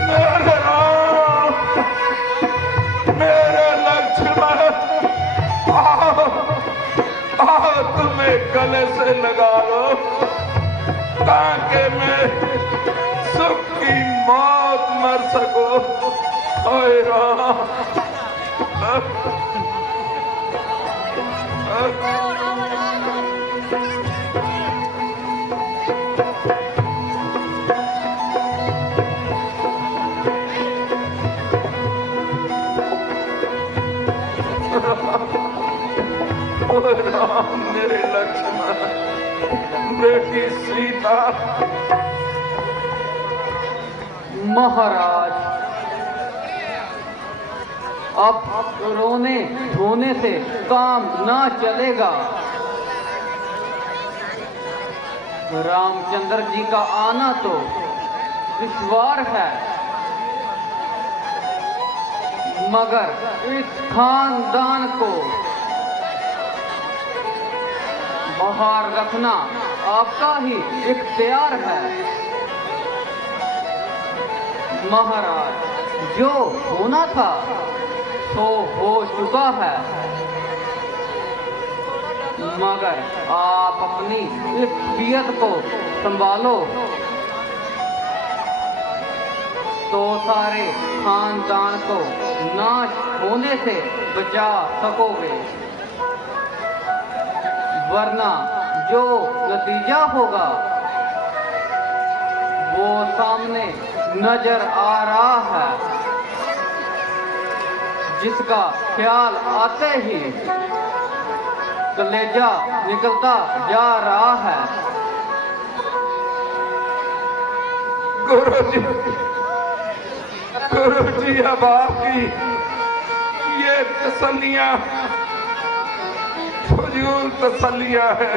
मेरे राम, मेरे लक्ष्मण, आओ तुम्हें गले से लगा लो ताकि मैं सुख की मौत मर सको। ओए राम, ओए राम, मेरे लक्ष्मण, बेटी सीता। महाराज, अब रोने धोने से काम ना चलेगा। रामचंद्र जी का आना तो दुश्वार है, मगर इस खानदान को बाहर रखना आपका ही इख्तियार है। महाराज, जो होना था तो हो चुका है, मगर आप अपनी इस तबीयत को संभालो तो सारे खानदान को नाश होने से बचा सकोगे, वरना जो नतीजा होगा वो सामने नजर आ रहा है, जिसका ख्याल आते ही कलेजा निकलता जा रहा है। गुरुजी, अब आपकी ये तसल्लियां फजूल तसल्लियां है।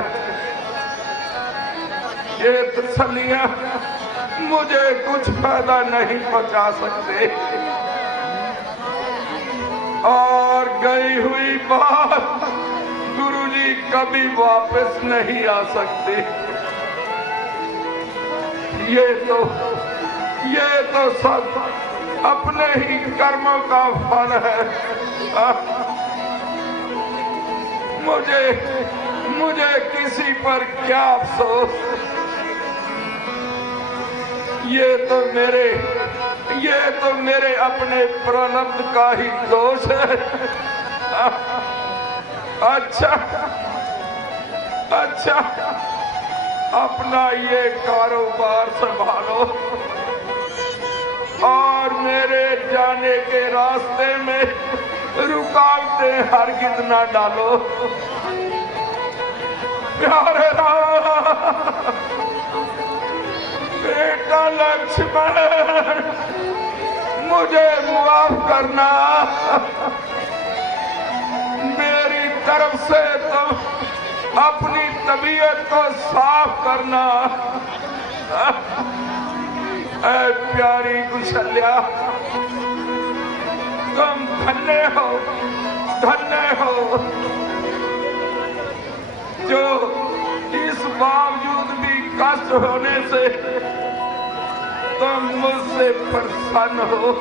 ये तसल्लियां मुझे कुछ फायदा नहीं पहुंचा सकते, और गई हुई बात गुरुजी कभी वापस नहीं आ सकती। ये तो सब अपने ही कर्मों का फल है। मुझे किसी पर क्या अफसोस। ये तो मेरे अपने प्रलब्ध का ही दोष है। अच्छा, अपना ये कारोबार संभालो और मेरे जाने के रास्ते में रुकावटें हरगिज ना डालो। प्यारे राम, बेटा लक्ष्मण, मुझे माफ करना। मेरी तरफ से तुम अपनी तबीयत को साफ करना। ऐ प्यारी कुशल्या, तुम धन्य हो, जो इस बावजूद भी कष्ट होने से तुम मुझसे प्रसन्न हो।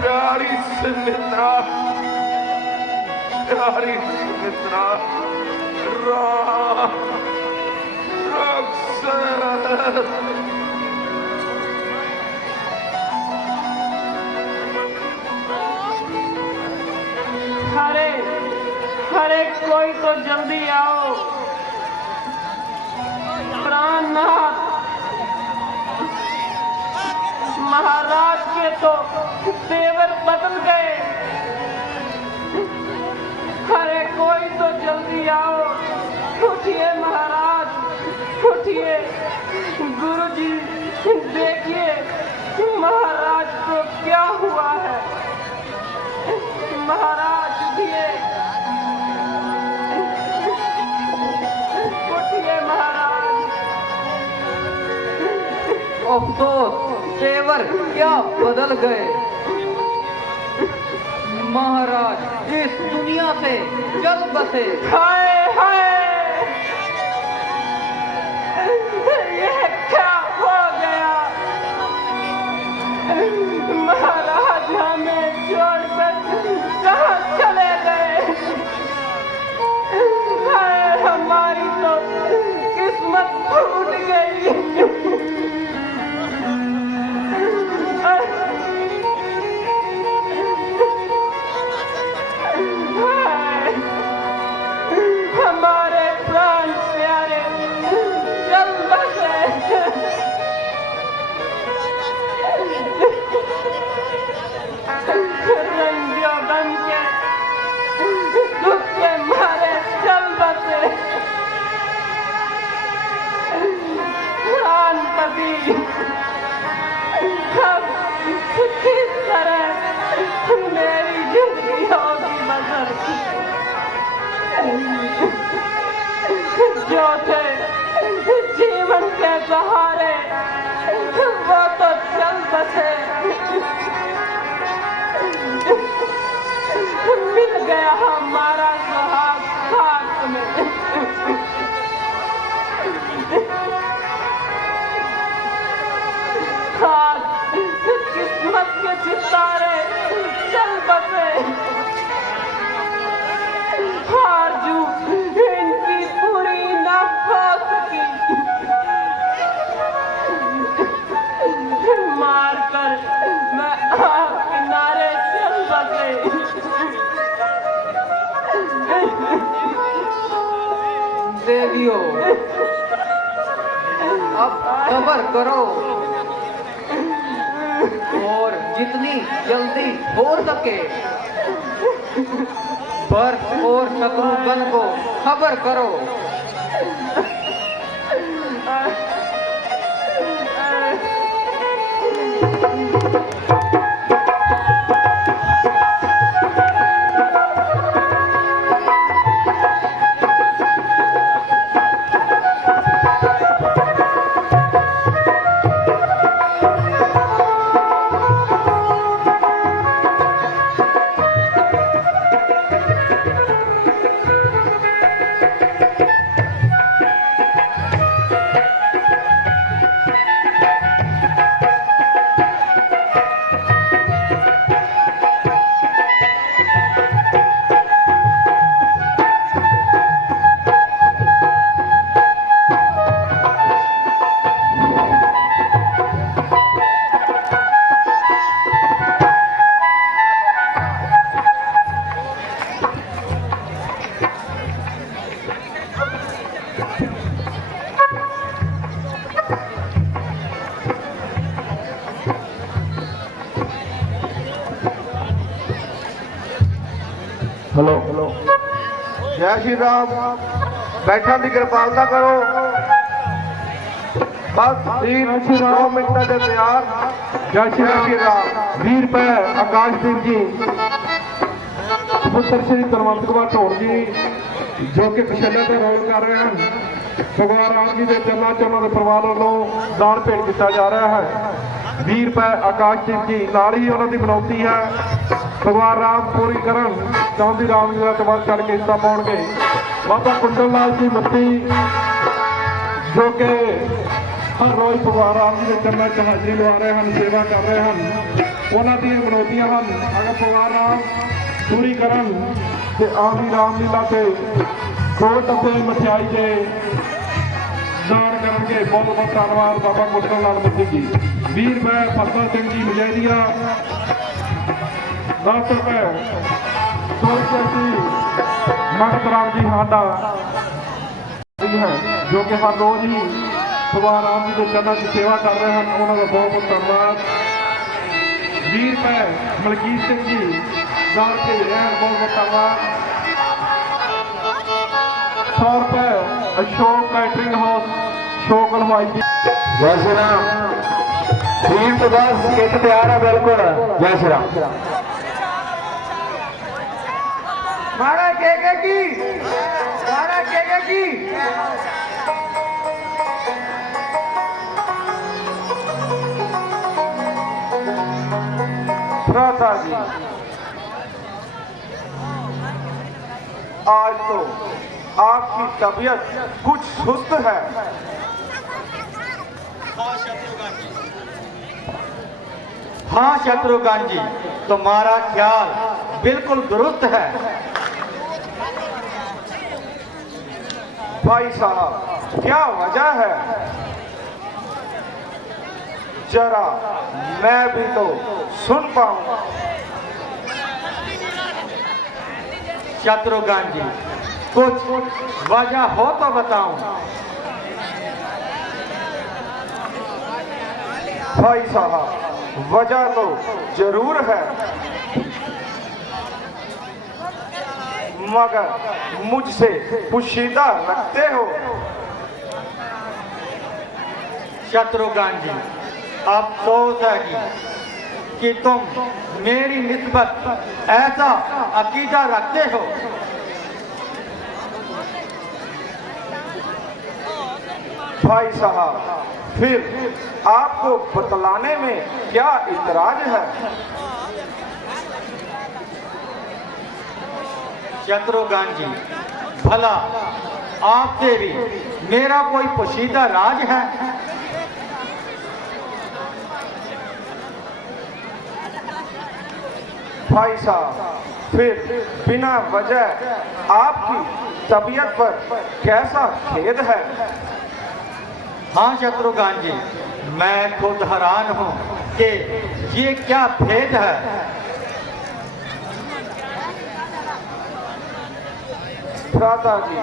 प्यारी सुमित्रा, अरे कोई तो जल्दी आओ। प्राणनाथ, महाराज के तो तेवर बदल गए। अफसोस तेवर क्या बदल गए। महाराज इस दुनिया से चल बसे। हाय हाय, यह क्या हो गया? महाराज हमें छोड़कर कहाँ चले गए? हाय, हमारी तो किस्मत फूट गई। हाय, हमारे प्राण प्यारे चल बसे। रंजियों बन के दुख के मारे चल बसे। प्राणपति अब किस तरह मेरी जिंदगी होगी बसर? जो थे जीवन के सहारे वो तो चल बसे। मिल गया हमारा सुहाग खाक में। खाक किस्मत के सितारे चल बसे। हारजू इनकी पूरी न हो सकी। मार कर मैं आप किनारे चल बसे। देवियों अब सब्र करो और जितनी जल्दी हो सके बर्फ और शत्रुघ्न को खबर करो। हेलो जय श्री राम। बैठा की कृपालता करो। बस 3-9 मिनट के तैयार। जय श्री राम। वीर पै आकाश सिंह जी पुत्र श्री कुलवंत कुमार ढोल जी जो कि कशेले का रोल कर रहे हैं। भगवान राम जी के चरणों च उन्होंने परिवार वालों दान भेंट किया जा रहा है। वीर पै आकाश सिंह जी नाल ही उन्होंने मनौती है। भगवान राम पूरी करन चाहती राम लीला तो वध करके हिस्सा पाउणगे। बाबा कुंडल लाल जी मत्ती जो कि हर रोज भगवान राम जी के चरणों च हाजरी लवा रहे हैं, सेवा कर रहे हैं। उन्हों दी मनौतियां हैं अगर भगवान राम पूरी करन ते आवी राम लीला से 2 डब्बे मठियाई के दान करनगे। बहुत बहुत धन्यवाद बाबा कुंडल लाल मत्ती जी। वीर पै फरदा सिंह जी मजैदिया 10 रुपए। भगत राम जी हांडा है जो कि हर रोज ही भगवान राम जी के चरणों की सेवा कर रहे हैं। उन्होंने बहुत बहुत धन्यवाद। वीर पै मलकीत सिंह जी दान भेज रहे हैं, बहुत बहुत धन्यवाद। 100 रुपए अशोक कैटरिंग हाउस शोक हलवाई जी। जय श्री राम। टीम तो बस कित तैयार है बिल्कुल। जय श्री राम। मारा की भ्राता जी, आज तो आपकी तबीयत कुछ सुस्त है। हाँ शत्रुघ्न जी, तुम्हारा ख्याल बिल्कुल दुरुस्त है। भाई साहब, क्या वजह है? जरा मैं भी तो सुन पाऊं। शत्रुघ्न जी, कुछ वजह हो तो बताऊं। भाई साहब, वजह तो जरूर है, मगर मुझसे पोशीदा रखते हो। शत्रुघ्न जी, अफसोस है कि तुम मेरी निस्बत ऐसा अकीदा रखते हो। भाई साहब, फिर आपको बतलाने में क्या इतराज है? शत्रुघ्न जी, भला आपसे भी मेरा कोई पोशीदा राज है? भाई साहब, फिर बिना वजह आपकी तबीयत पर कैसा खेद है? हाँ शत्रुघ्न जी, मैं खुद हैरान हूँ कि ये क्या भेद है। भ्राता जी,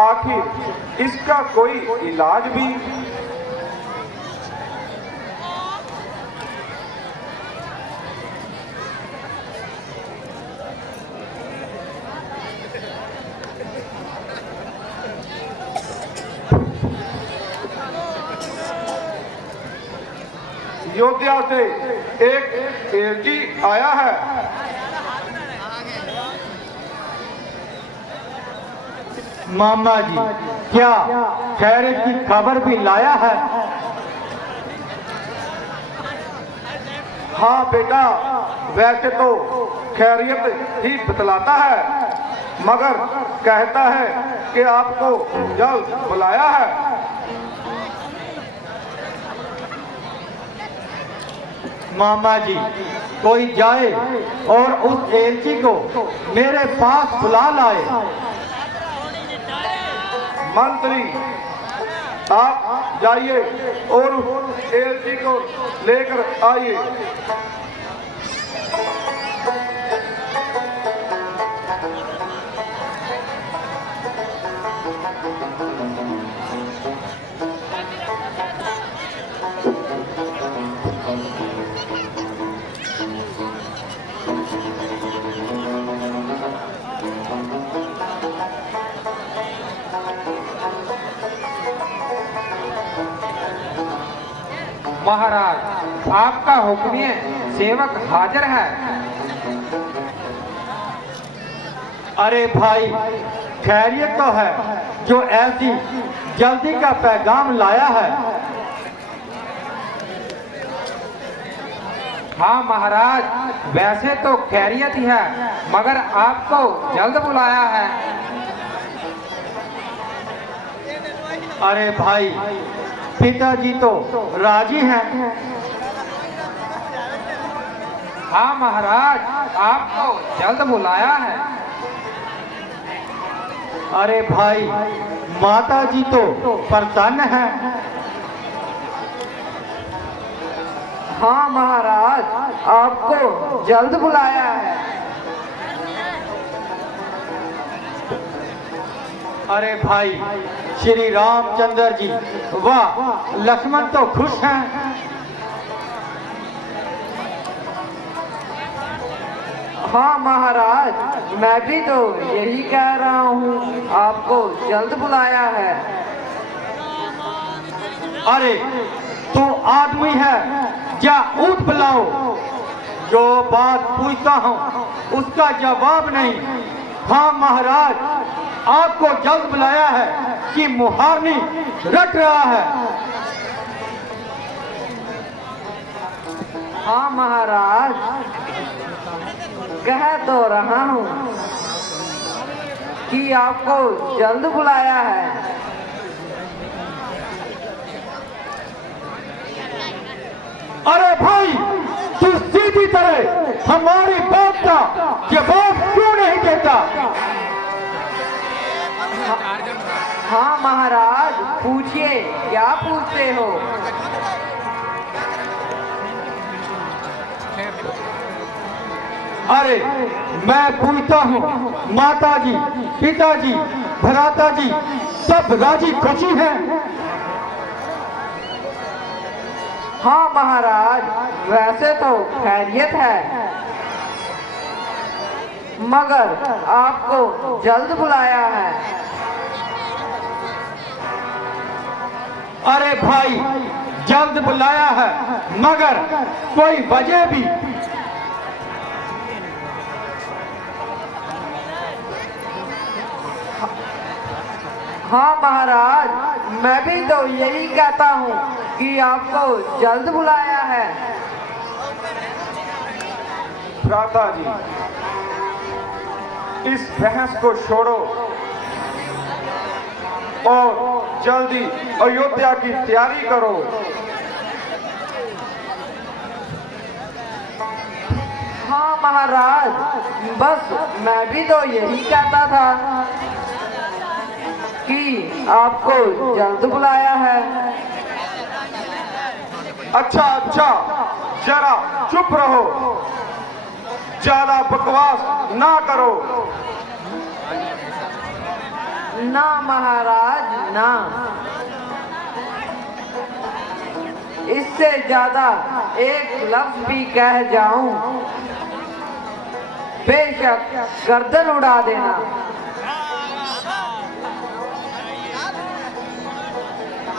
आखिर इसका कोई इलाज भी? अयोध्या से एक एलजी आया है। मामा जी, क्या खैरियत की खबर भी लाया है? हाँ बेटा, वैसे तो खैरियत ही बतलाता है, मगर कहता है कि आपको जल्द बुलाया है। मामा जी, कोई जाए और उस एलची को मेरे पास बुला लाए। मंत्री, आप जाइए और उस एलची को लेकर आइए। महाराज, आपका हुक्म, सेवक हाजिर है। अरे भाई, खैरियत तो है जो ऐसी जल्दी का पैगाम लाया है। हाँ महाराज, वैसे तो खैरियत ही है, मगर आपको जल्द बुलाया है। अरे भाई, पिताजी तो राजी हैं। हाँ महाराज, आपको जल्द बुलाया है। अरे भाई, माता जी तो प्रसन्न हैं। हाँ महाराज, आपको जल्द बुलाया है। अरे भाई, श्री रामचंद्र जी वाह, लक्ष्मण तो खुश हैं। हाँ महाराज, मैं भी तो यही कह रहा हूँ, आपको जल्द बुलाया है। अरे तो आदमी है, जा ऊँट बुलाओ। जो बात पूछता हूँ उसका जवाब नहीं। हाँ महाराज, आपको जल्द बुलाया है कि मुहारनी रट रहा है। हाँ महाराज, कह तो रहा हूँ कि आपको जल्द बुलाया है। अरे भाई, तू सीधी तरह हमारी बात का जवाब क्यों नहीं देता? हाँ महाराज, पूछिए, क्या पूछते हो? अरे मैं पूछता हूँ, माता जी, पिताजी, भ्राता जी सब राजी खुशी हैं? हाँ महाराज, वैसे तो खैरियत है, मगर आपको जल्द बुलाया है। अरे भाई, जल्द बुलाया है, मगर कोई वजह भी? हाँ महाराज, मैं भी तो यही कहता हूँ कि आपको जल्द बुलाया है। भ्राता जी, इस बहस को छोड़ो और जल्दी अयोध्या की तैयारी करो। हाँ महाराज, बस मैं भी तो यही कहता था कि आपको जल्द बुलाया है। अच्छा अच्छा, जरा चुप रहो, ज्यादा बकवास ना करो। ना महाराज ना, इससे ज्यादा एक लफ्ज भी कह जाऊं, बेशक गर्दन उड़ा देना।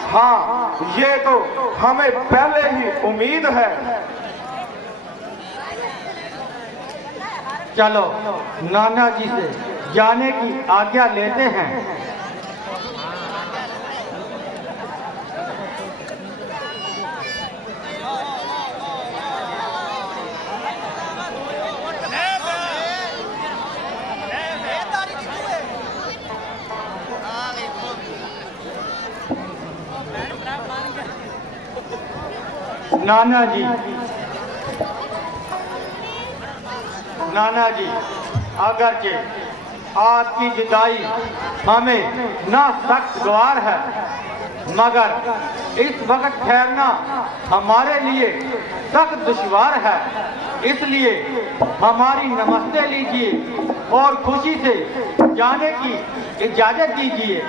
हाँ, ये तो हमें पहले ही उम्मीद है। चलो नाना जी से जाने की आज्ञा लेते हैं। नाना जी, नाना जी, अगरचे आपकी जुदाई हमें ना सख्त गवार है, मगर इस वक्त ठहरना हमारे लिए सख्त दुश्वार है। इसलिए हमारी नमस्ते लीजिए और खुशी से जाने की इजाजत दीजिए।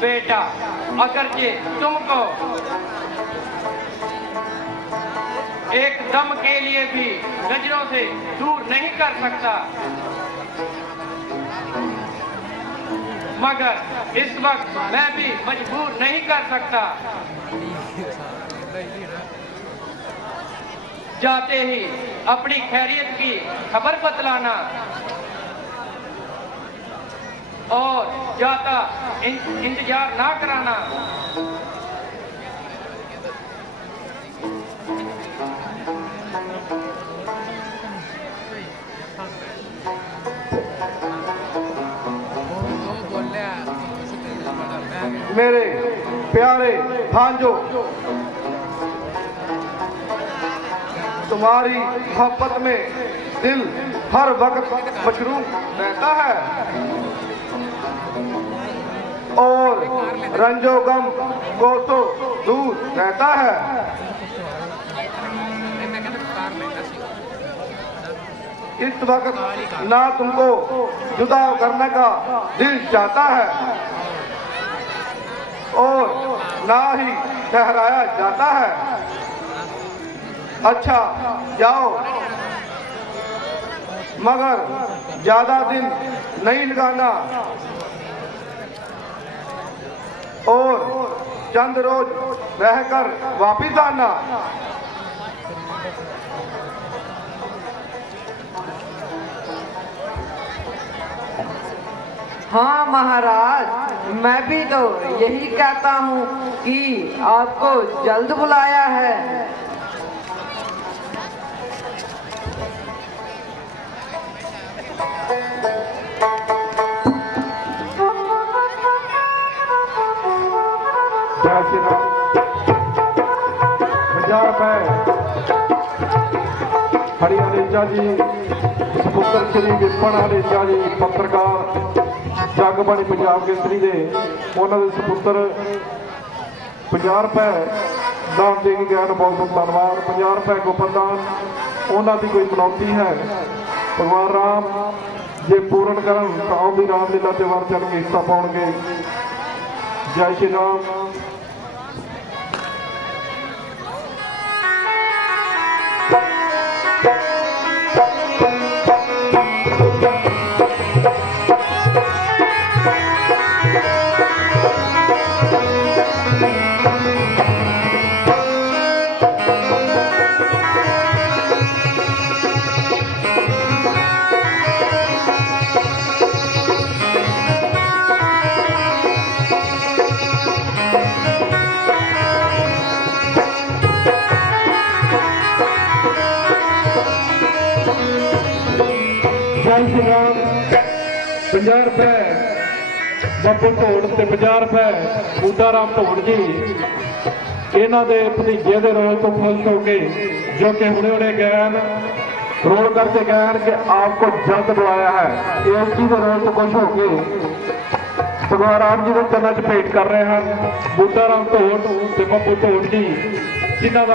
बेटा, अगरचे तुमको एक दम के लिए भी नजरों से दूर नहीं कर सकता, मगर इस वक्त मैं भी मजबूर नहीं कर सकता। जाते ही अपनी खैरियत की खबर बतलाना और जाता इंतजार ना कराना। मेरे प्यारे भांजो, तुम्हारी मोहब्बत में दिल हर वक्त मशरूफ रहता है और रंजो गम को तो दूर रहता है। इस वक्त ना तुमको जुदा करने का दिल चाहता है और ना ही ठहराया जाता है। अच्छा जाओ, मगर ज्यादा दिन नहीं लगाना और चंद रोज रहकर वापिस आना। हाँ महाराज, मैं भी तो यही कहता हूँ कि आपको जल्द बुलाया है। जय श्री राम। 50 रुपए हरियाणेजा जी, सपुत्र श्री विपन हरियाणेजा जी, पत्रकार जगबाणी पंजाब केसरी ਦੇ ਉਹਨਾਂ ਦੇ ਸਪੁੱਤਰ 50 ਰੁਪਏ ਦਾਨ ਦੇ ਕੇ ਗਏ। ਬਹੁਤ ਬਹੁਤ ਧੰਨਵਾਦ। 50 ਰੁਪਏ ਗੋਪਨ ਦਾਨ ਉਹਨਾਂ ਦੀ ਕੋਈ ਮਨੌਤੀ ਹੈ। ਭਗਵਾਨ ਰਾਮ ਜੇ ਪੂਰਨ ਕਰਨ ਤਾਂ ਉਹਦੀ ਰਾਮਲੀਲਾ ਤੇ ਵਰ ਚੜ ਕੇ ਹਿੱਸਾ ਪਾਉਣਗੇ। ਜੈ ਸ਼੍ਰੀ ਰਾਮ। जय श्री राम। 50 रुपए ਬੱਬੂ ਢੋੜ ਤੇ 50 ਰੁਪਏ ਬੂਟਾ ਰਾਮ ਢੋੜ ਜੀ, ਇਹਨਾਂ ਦੇ ਭਤੀਜੇ ਦੇ ਰੋਲ ਤੋਂ ਖੁਸ਼ ਹੋ ਕੇ, ਜੋ ਕਿ ਹੁਣੇ ਗਏ ਹਨ, रोल करके गए हैं कि आपको जल्द बुलाया है। इस चीज रोल तो खुश हो के भगवान राम जी के चरणों च भेंट कर रहे हैं बूटा राम ढोड़ ते बब्बू ढोड़ जी, जिन्हों